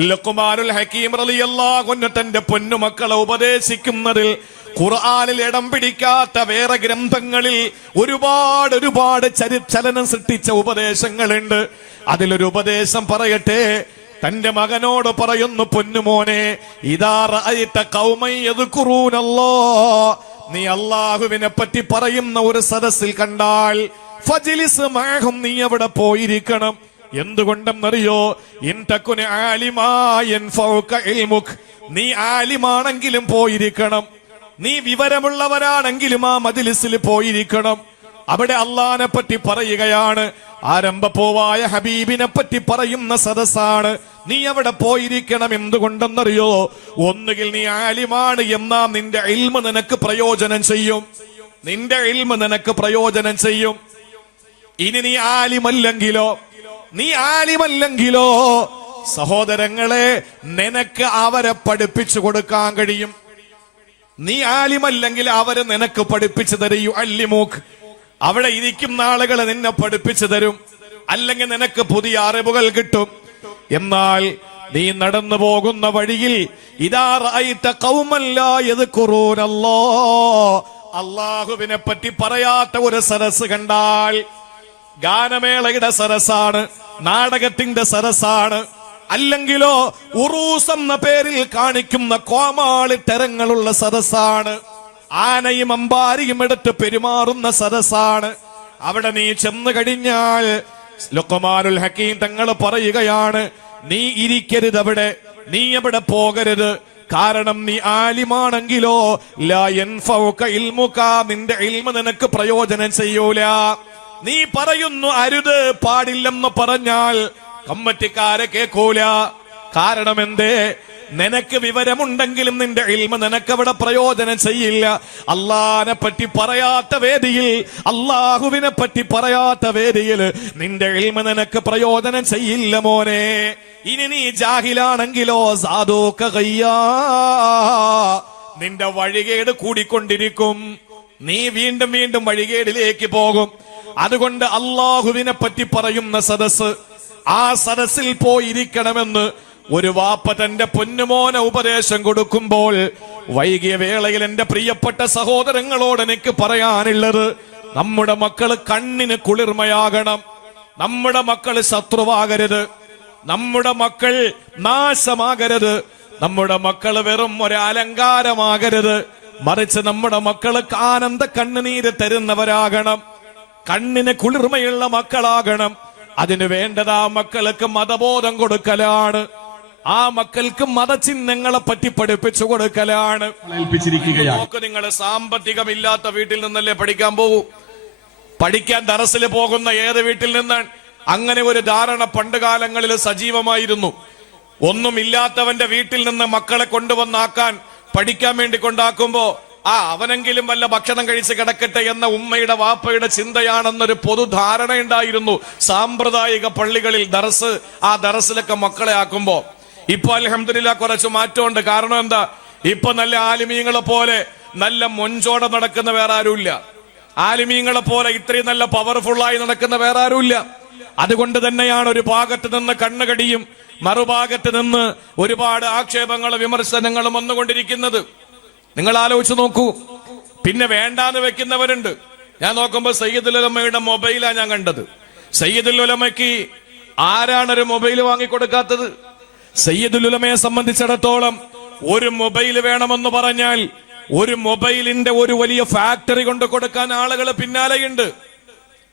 ലുഖ്മാനുൽ ഹക്കീം റളിയല്ലാഹു അൻഹു തന്റെ പൊന്നുമക്കളെ ഉപദേശിക്കുന്നതിൽ ഖുർആനിൽ ഇടം പിടിക്കാത്ത വേറെ ഗ്രന്ഥങ്ങളിൽ ഒരുപാട് ചലനം സൃഷ്ടിച്ച ഉപദേശങ്ങളുണ്ട്. അതിലൊരു ഉപദേശം പറയട്ടെ. തന്റെ മകനോട് പറയുന്നു, പൊന്നുമോനെ, ഇദാ റഅയ്ത ഖൗമൻ യദ്കുറൂനല്ലാഹ്, നീ അല്ലാഹുവിനെ പറ്റി പറയുന്ന ഒരു സദസ്സിൽ കണ്ടാൽ ഫജ്ലിസ് മഅഹും, നീ അവിടെ പോയിരിക്കണം. എന്തുകൊണ്ടെന്നറിയോ? ഇൻ തകുന ആലിമാ യൻഫഉക ഇൽമുക്, നീ ആലിമാണെങ്കിലും പോയിരിക്കണം. നീ വിവരമുള്ളവരാണെങ്കിലും ആ മജ്ലിസിൽ പോയിരിക്കണം. അവിടെ അള്ളാനെ പറ്റി പറയുകയാണ്, ആരംഭപ്പോവായ ഹബീബിനെ പറ്റി പറയുന്ന സദസ്സാണ്. നീ അവിടെ പോയിരിക്കണം. എന്തുകൊണ്ടെന്നറിയോ? ഒന്നുകിൽ നീ ആലിമാണ്, എന്നാ നിന്റെ ഇൽമ് നിനക്ക് പ്രയോജനം ചെയ്യും. നിന്റെ ഇൽമ് നിനക്ക് പ്രയോജനം ചെയ്യും. ഇനി നീ ആലിമല്ലെങ്കിലോ? നീ ആലിമല്ലെങ്കിലോ സഹോദരങ്ങളെ, നിനക്ക് അവരെ പഠിപ്പിച്ചു കൊടുക്കാൻ കഴിയും. നീ ആലിമല്ലെങ്കിൽ അവര് നിനക്ക് പഠിപ്പിച്ചു തരും. യുഅല്ലിമൂക്ക്, അവിടെ ഇരിക്കുന്ന ആളുകളെ നിന്നെ പഠിപ്പിച്ചു തരും. അല്ലെങ്കിൽ നിനക്ക് പുതിയ അറിവുകൾ കിട്ടും. എന്നാൽ നീ നടന്നു പോകുന്ന വഴിയിൽ ഇദാ റഅയ്ത ഖൗമൻ ലാ യദ്കുറൂനല്ലാഹ്, അല്ലാഹുവിനെ പറ്റി പറയാത്ത ഒരു സദസ്സ് കണ്ടാൽ, ഗാനമേളയുടെ സദസ്സാണ്, നാടകത്തിന്റെ സദസ്സാണ്, അല്ലെങ്കിലോ ഉറൂസ് എന്ന പേരിൽ കാണിക്കുന്ന കോമാളി തരങ്ങളുള്ള സദസ്സാണ്, ആനയും അമ്പാരിയും എടുത്ത് പെരുമാറുന്ന സദസ്സാണ്. അവിടെ നീ ചെന്ന് കഴിഞ്ഞാൽ ലുഖ്മാനുൽ ഹക്കീം തങ്ങൾ പറയുകയാണ്, നീ ഇരിക്കരുത് അവിടെ, നീ അവിടെ പോകരുത്. കാരണം നീ ആലിമാണെങ്കിലോ ലാ യൻഫഉക ഇൽമുക, നിന്റെ ഇൽമ നിനക്ക് പ്രയോജനം ചെയ്യൂല. നീ പറയുന്നു അരുത്, പാടില്ലെന്ന് പറഞ്ഞാൽ കമ്മറ്റിക്കാരെ കേൾക്കൂല. കാരണം എന്തേ? നിനക്ക് വിവരമുണ്ടെങ്കിലും നിന്റെ ഇൽമ നിനക്ക് അവിടെ പ്രയോജനം ചെയ്യില്ല. അള്ളാഹിനെ പറ്റി പറയാത്ത വേദിയിൽ, അള്ളാഹുവിനെ പറ്റി പറയാത്ത വേദിയിൽ നിന്റെ ഇൽമ നിനക്ക് പ്രയോജനം ചെയ്യില്ല മോനെ. ഇനി നീ ജാഹിലാണെങ്കിലോ സാദൂക ഗയ്യാ, നിന്റെ വഴികേട് കൂടിക്കൊണ്ടിരിക്കും. നീ വീണ്ടും വീണ്ടും വഴികേടിലേക്ക് പോകും. അതുകൊണ്ട് അള്ളാഹുവിനെ പറ്റി പറയുന്ന സദസ്സ്, ആ സദസ്സിൽ പോയിരിക്കണമെന്ന് ഒരു വാപ്പ തന്റെ പൊന്നുമോനെ ഉപദേശം കൊടുക്കുമ്പോൾ, വൈകിയ വേളയിൽ എന്റെ പ്രിയപ്പെട്ട സഹോദരങ്ങളോട് എനിക്ക് പറയാനുള്ളത്, നമ്മുടെ മക്കള് കണ്ണിന് കുളിർമയാകണം. നമ്മുടെ മക്കള് ശത്രുവാകരുത്. നമ്മുടെ മക്കൾ നാശമാകരുത്. നമ്മുടെ മക്കള് വെറും ഒരു അലങ്കാരമാകരുത്. മറിച്ച് നമ്മുടെ മക്കൾക്ക് ആനന്ദ കണ്ണുനീര് തരുന്നവരാകണം. കണ്ണിന് കുളിർമയുള്ള മക്കളാകണം. അതിന് വേണ്ടത് ആ മക്കൾക്ക് മതബോധം കൊടുക്കലാണ്. ആ മക്കൾക്ക് മതചിഹ്നങ്ങളെ പറ്റി പഠിപ്പിച്ചു കൊടുക്കലാണ്. നോക്ക്, നിങ്ങൾ സാമ്പത്തികമില്ലാത്ത വീട്ടിൽ നിന്നല്ലേ പഠിക്കാൻ പോകൂ? പഠിക്കാൻ ദറസിൽ പോകുന്ന ഏത് വീട്ടിൽ നിന്നാണ്? അങ്ങനെ ഒരു ധാരണ പണ്ട് കാലങ്ങളിൽ സജീവമായിരുന്നു. ഒന്നുമില്ലാത്തവന്റെ വീട്ടിൽ നിന്ന് മക്കളെ കൊണ്ടുവന്നാക്കാൻ, പഠിക്കാൻ വേണ്ടി കൊണ്ടാക്കുമ്പോ അവനെങ്കിലും വല്ല ഭക്ഷണം കഴിച്ച് കിടക്കട്ടെ എന്ന ഉമ്മയുടെ വാപ്പയുടെ ചിന്തയാണെന്നൊരു പൊതുധാരണ ഉണ്ടായിരുന്നു സാമ്പ്രദായിക പള്ളികളിൽ. ആ ദറസിലൊക്കെ മക്കളെ ആക്കുമ്പോ ഇപ്പൊ അൽഹംദുലില്ലാഹ് കുറച്ച് മാറ്റമുണ്ട്. കാരണം എന്താ? ഇപ്പൊ നല്ല ആലിമീങ്ങളെ പോലെ നല്ല മൊഞ്ചോടെ നടക്കുന്ന വേറെ ആരുമില്ല. ആലിമീങ്ങളെ പോലെ ഇത്രയും നല്ല പവർഫുള്ളായി നടക്കുന്ന വേറെ ആരുമില്ല. അതുകൊണ്ട് തന്നെയാണ് ഒരു ഭാഗത്ത് നിന്ന് കണ്ണുകടിയും മറുഭാഗത്ത് നിന്ന് ഒരുപാട് ആക്ഷേപങ്ങളും വിമർശനങ്ങളും വന്നുകൊണ്ടിരിക്കുന്നത്. നിങ്ങൾ ആലോചിച്ച് നോക്കൂ. പിന്നെ വേണ്ടാന്ന് വെക്കുന്നവരുണ്ട്. ഞാൻ നോക്കുമ്പോ സയ്യിദുൽ ഉലമയുടെ മൊബൈലാ ഞാൻ കണ്ടത്. സയ്യിദുൽ ഉലമയ്ക്ക് ആരാണൊരു മൊബൈൽ വാങ്ങിക്കൊടുക്കാത്തത്? സയ്യിദുൽ ഉലമയെ സംബന്ധിച്ചിടത്തോളം ഒരു മൊബൈൽ വേണമെന്ന് പറഞ്ഞാൽ ഒരു മൊബൈലിന്റെ ഒരു വലിയ ഫാക്ടറി കൊണ്ട് കൊടുക്കാൻ ആളുകൾ പിന്നാലെയുണ്ട്.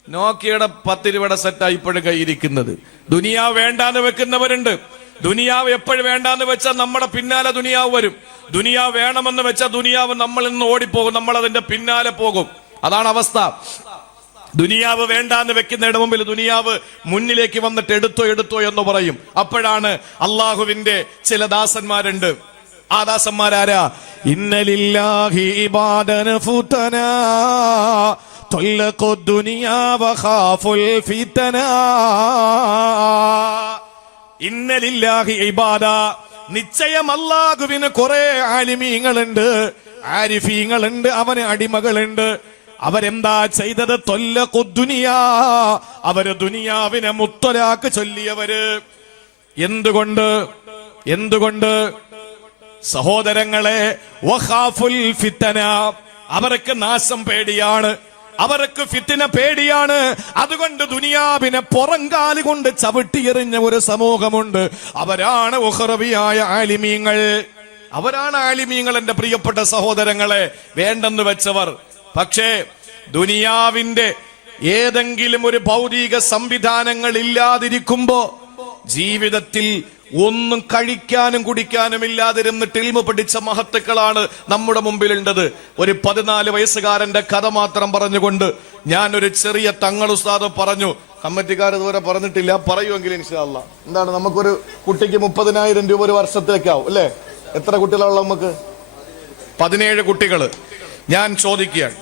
നോക്കിയുടെ 10 രൂപയുടെ സെറ്റായി ഇപ്പോഴും കയ്യിരിക്കുന്നത്. ദുനിയാവ് വേണ്ടാന്ന് വെക്കുന്നവരുണ്ട്. ദുനിയാവ് എപ്പോഴും വേണ്ടാന്ന് വെച്ചാൽ നമ്മുടെ പിന്നാലെ ദുനിയാവ് വരും. ദുനിയാവ് വേണമെന്ന് വെച്ചാൽ ദുനിയാവ് നമ്മളിൽ നിന്ന് ഓടിപ്പോകും, നമ്മൾ അതിന്റെ പിന്നാലെ പോകും. അതാണ് അവസ്ഥ. ദുനിയാവ് വേണ്ടാന്ന് വെക്കുന്നതിന് മുമ്പിൽ ദുനിയാവ് മുന്നിലേക്ക് വന്നിട്ട് എടുത്തോ എന്ന് പറയും. അപ്പോഴാണ് അള്ളാഹുവിന്റെ ചില ദാസന്മാരുണ്ട്. ആ ദാസന്മാരാരാ? ഇന്നലില്ലാഹി ഇബാദന ഫുതനാ തൊല്ലഖു ദുനിയാ വഖാഫുൽ ഫിതനാ. ഇന്നലില്ലാഹി ഇബാദ, നിശ്ചയം അല്ലാഹുവിന് കുറെ ആലിമീങ്ങളുണ്ട്, ആരിഫീങ്ങളുണ്ട്, അവന് അടിമകളുണ്ട്. അവരെന്താ ചെയ്തത്? തൊല്ലഖു ദുനിയാ, അവര് ദുനിയാവിനെ മുത്തലാക്ക് ചൊല്ലിയവര്. എന്തുകൊണ്ട് സഹോദരങ്ങളെ? വഖാഫുൽ ഫിതന, അവർക്ക് നാശം പേടിയാണ്, അവർക്ക് ഫിത്തിന പേടിയാണ്. അതുകൊണ്ട് ദുനിയാവിനെ പുറങ്കാല് കൊണ്ട് ചവിട്ടിയെറിഞ്ഞ ഒരു സമൂഹമുണ്ട്. അവരാണ് ഉഖറവിയായ ആലിമീങ്ങൾ. അവരാണ് ആലിമീങ്ങൾ. എന്റെ പ്രിയപ്പെട്ട സഹോദരങ്ങളെ, വേണ്ടെന്ന് വെച്ചവർ. പക്ഷേ ദുനിയാവിന്റെ ഏതെങ്കിലും ഒരു ഭൗതിക സംവിധാനങ്ങൾ ഇല്ലാതിരിക്കുമ്പോ ജീവിതത്തിൽ ഒന്നും കഴിക്കാനും കുടിക്കാനും ഇല്ലാതിരുന്നിട്ട് ഇൽമു പഠിച്ച മഹത്തുക്കളാണ് നമ്മുടെ മുമ്പിലുണ്ടത്. ഒരു 14 വയസ്സുകാരന്റെ കഥ മാത്രം പറഞ്ഞുകൊണ്ട് ഞാൻ ഒരു ചെറിയ തങ്ങൾ ഉസ്താദ് പറഞ്ഞു. കമ്മിറ്റിക്കാർ ഇതുവരെ പറഞ്ഞിട്ടില്ല, പറയുമെങ്കിൽ ഇൻഷാ അല്ലാഹ്. എന്താണ്, നമുക്കൊരു കുട്ടിക്ക് 30,000 രൂപ ഒരു വർഷത്തേക്കാവും അല്ലേ? എത്ര കുട്ടികളുള്ള നമുക്ക്? 17 കുട്ടികള്. ഞാൻ ചോദിക്കുകയാണ്,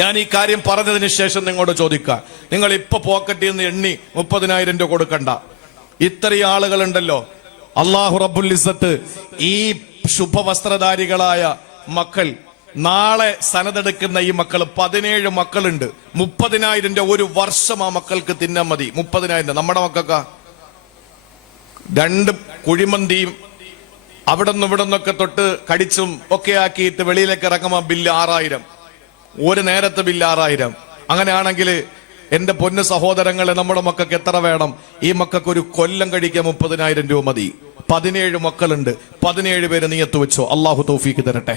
ഞാൻ ഈ കാര്യം പറഞ്ഞതിന് ശേഷം നിങ്ങളോട് ചോദിക്കാം, നിങ്ങൾ ഇപ്പൊ പോക്കറ്റിൽ നിന്ന് എണ്ണി 30,000 രൂപ കൊടുക്കണ്ട. ഇത്രയും ആളുകളുണ്ടല്ലോ. അല്ലാഹു റബ്ബുൽ ഇസ്സത്ത് ഈ ശുഭവസ്ത്രധാരികളായ മക്കൾ, നാളെ സനതെടുക്കുന്ന ഈ മക്കൾ 17 മക്കളുണ്ട്. 30,000 രൂപ ഒരു വർഷം ആ മക്കൾക്ക് തിന്നാൻ മതി. 30,000. നമ്മുടെ മക്കൾക്കാ 2 കുഴിമന്തിയും അവിടെ നിന്ന് ഇവിടെ നിന്നൊക്കെ തൊട്ട് കടിച്ചും ഒക്കെ ആക്കിയിട്ട് വെളിയിലേക്ക് ഇറങ്ങുമ്പോൾ ബില്ല് 6,000. ഒരു നേരത്തെ ബില്ല് 6,000. അങ്ങനെയാണെങ്കിൽ എന്റെ പൊന്നു സഹോദരങ്ങളെ, നമ്മുടെ മക്കൾക്ക് എത്ര വേണം? ഈ മക്കൾക്ക് ഒരു കൊല്ലം കഴിക്കാൻ 30,000 രൂപ മതി. 17 മക്കളുണ്ട്. 17 പേര് നിയത്ത് വെച്ചോ. അള്ളാഹു തൗഫീക്ക് തരട്ടെ.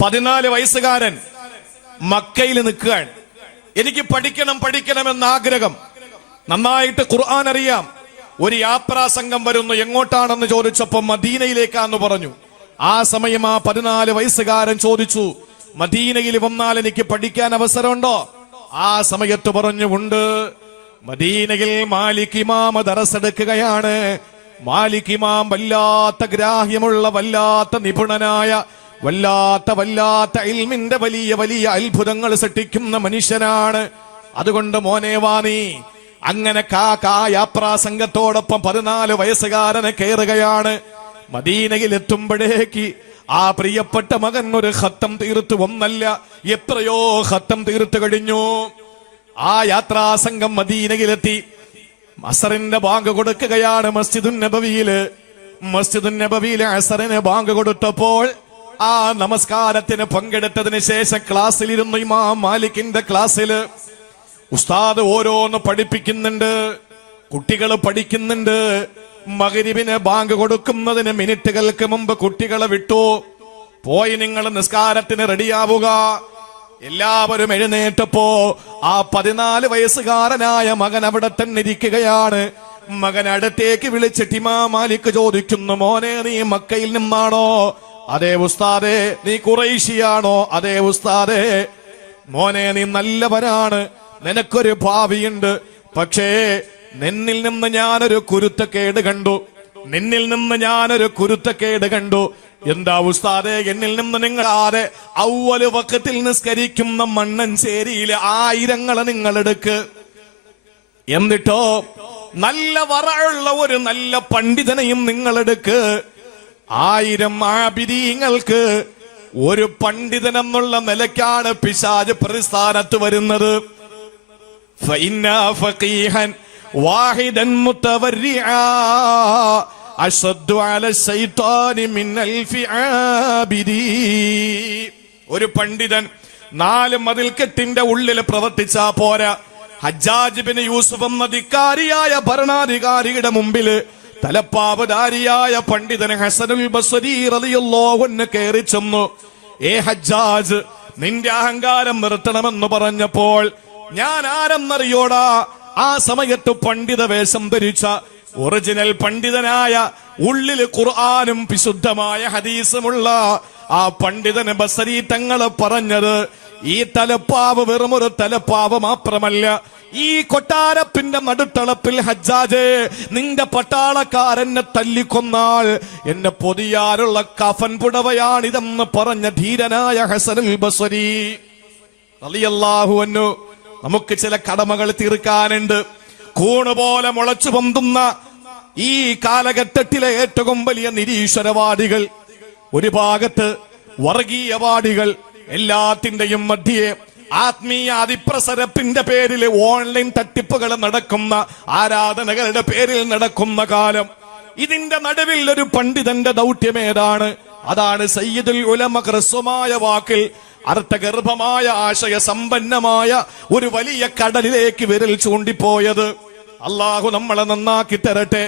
14 വയസ്സുകാരൻ മക്കയിൽ നിൽക്കുകയാണ്. എനിക്ക് പഠിക്കണം എന്ന ആഗ്രഹം. നന്നായിട്ട് ഖുർആൻ അറിയാം. ഒരു യാത്രാ സംഘം വരുന്നു. എങ്ങോട്ടാണെന്ന് ചോദിച്ചപ്പോ മദീനയിലേക്കാന്ന് പറഞ്ഞു. ആ സമയം ആ 14 വയസ്സുകാരൻ ചോദിച്ചു, മദീനയിൽ വന്നാൽ എനിക്ക് പഠിക്കാൻ അവസരമുണ്ടോ? ആ സമയത്ത് പറഞ്ഞു, ഉണ്ട്. മദീനയിൽ മാലിക് ഇമാം ദറസെടുക്കുകയാണ്. മാലിക് ഇമാം വല്ലാത്ത ഗ്രാഹ്യമുള്ള, വല്ലാത്ത നിപുണനായ, വല്ലാത്ത ഇൽമിന്റെ വലിയ അത്ഭുതങ്ങൾ സൃഷ്ടിക്കുന്ന മനുഷ്യനാണ്. അതുകൊണ്ട് മോനെ വാ നീ. അങ്ങനെ യാത്രാ സംഘത്തോടൊപ്പം 14 വയസ്സുകാരനെ കയറുകയാണ്. മദീനയിൽ എത്തുമ്പോഴേക്ക് ആ പ്രിയപ്പെട്ട മകൻ ഒരു ഖത്തം തീർത്തു, ഒന്നല്ല എത്രയോ ഖത്തം തീർത്തു കഴിഞ്ഞു. ആ യാത്രാ സംഘം മദീനയിലെത്തി. അസറിന്റെ ബാങ്ക് കൊടുക്കുകയാണ് മസ്ജിദുൻ നബവിയിലെ അസറിന് ബാങ്ക് കൊടുത്തപ്പോൾ ആ നമസ്കാരത്തിന് പങ്കെടുത്തതിന് ശേഷം ക്ലാസ്സിലിരുന്നു ഇമാം മാലിക്കിന്റെ ക്ലാസ്സിൽ. ഉസ്താദ് ഓരോന്ന് പഠിപ്പിക്കുന്നുണ്ട്, കുട്ടികൾ പഠിക്കുന്നുണ്ട്. മഗ്രിബിന് ബാങ്ക് കൊടുക്കുന്നതിന് മിനിറ്റുകൾക്ക് മുമ്പ് കുട്ടികളെ വിട്ടു. പോയി നിങ്ങൾ നിസ്കാരത്തിന് റെഡിയാവുക. എല്ലാവരും എഴുന്നേറ്റപ്പോ ആ 14 വയസ്സുകാരനായ മകൻ അവിടെ തന്നെ ഇരിക്കുകയാണ്. മകൻ അടുത്തേക്ക് വിളിച്ചിട്ട് ഇമാം മാലിക് ചോദിക്കുന്നു, മോനെ നീ മക്കയിൽ നിന്നാണോ? അതേ ഉസ്താദേ. നീ ഖുറൈശിയാണോ? അതേ ഉസ്താദേ. മോനെ നീ നല്ലവനാണ്, നിനക്കൊരു ഭാവിയുണ്ട്. പക്ഷേ നിന്നിൽ നിന്ന് ഞാനൊരു കുരുത്തക്കേട് കണ്ടു. എന്താ ഉസ്താദേ, എന്നിൽ നിന്ന് നിങ്ങളാതെ അവ്വല് വഖത്തിൽ നിസ്കരിക്കുന്ന മണ്ണഞ്ചേരിയിലെ 1000 നിങ്ങളെടുക്ക്. എന്നിട്ടോ നല്ല വറയുള്ള ഒരു നല്ല പണ്ഡിതനെയും നിങ്ങളെടുക്ക്. 1000 ആബിദീങ്ങൾക്ക് ഒരു പണ്ഡിതൻ എന്നുള്ള നിലയ്ക്കാണ് പിശാച് പ്രതിസ്ഥാനത്ത് വരുന്നത്. ഫഇന്നാ ഫഖീഹൻ വാഹിദൻ മുതവരിആ അശദ്ദു അല ശൈത്താനി മിൻ അൽഫി ആബിദീ. ഒരു പണ്ഡിതൻ 4 മതിൽക്കെട്ടിന്റെ ഉള്ളിൽ പ്രവർത്തിച്ചാ പോരാ. ഹജ്ജാജ് ബിൻ യൂസുഫ് എന്ന ധിക്കാരിയായ ഭരണാധികാരിയുടെ മുമ്പില് തലപ്പാവധാരിയായ പണ്ഡിതൻ ഹസനുൽ ബസ്രി റളിയല്ലാഹു അൻഹു കയറി ചെന്നു. ഏ ഹജ്ജാജ്, നിന്റെ അഹങ്കാരം നിർത്തണമെന്ന് പറഞ്ഞപ്പോൾ ഞാൻ ആരെന്നറിയോടാ? ആ സമയത്ത് പണ്ഡിത വേഷം ധരിച്ച ഒറിജിനൽ പണ്ഡിതനായ, ഉള്ളില് ഖുർആനും വിശുദ്ധമായ ഹദീസുമുള്ള ആ പണ്ഡിതന് ബസ്രി തങ്ങള് പറഞ്ഞത്, ഈ തലപ്പാവ് വെറുമൊരു തലപ്പാവ് മാത്രമല്ല, ഈ കൊട്ടാരത്തിന്റെ നടുത്തളപ്പിൽ ഹജ്ജാജേ, നിന്റെ പട്ടാളക്കാരനെ തല്ലിക്കൊന്നാൽ എന്നെ പൊതിയാനുള്ള കഫൻ പുടവയാണിതെന്ന് പറഞ്ഞ ധീരനായ ഹസനുൽ ബസ്രി റളിയല്ലാഹു അൻഹു. നമുക്ക് ചില കടമകൾ തീർക്കാനുണ്ട്. കൂണുപോലെ മുളച്ചു പൊന്തുന്ന ഈ കാലഘട്ടത്തിലെ ഏറ്റവും വലിയ നിരീശ്വരവാദികൾ ഒരു ഭാഗത്ത്, വർഗീയവാദികൾ എല്ലാത്തിന്റെയും മധ്യേ ആത്മീയ അതിപ്രസരത്തിന്റെ പേരിൽ ഓൺലൈൻ തട്ടിപ്പുകൾ നടക്കുന്ന, ആരാധനകളുടെ പേരിൽ നടക്കുന്ന കാലം. ഇതിന്റെ നടുവിൽ ഒരു പണ്ഡിതന്റെ ദൗത്യമേതാണ്? അതാണ് സയ്യിദുൽ ഉലമ ഹ്രസ്വമായ വാക്കിൽ അർത്ഥഗർഭമായ ആശയ സമ്പന്നമായ ഒരു വലിയ കടലിലേക്ക് വിരൽ ചൂണ്ടിപ്പോയത്. അള്ളാഹു നമ്മളെ നന്നാക്കി തരട്ടെ.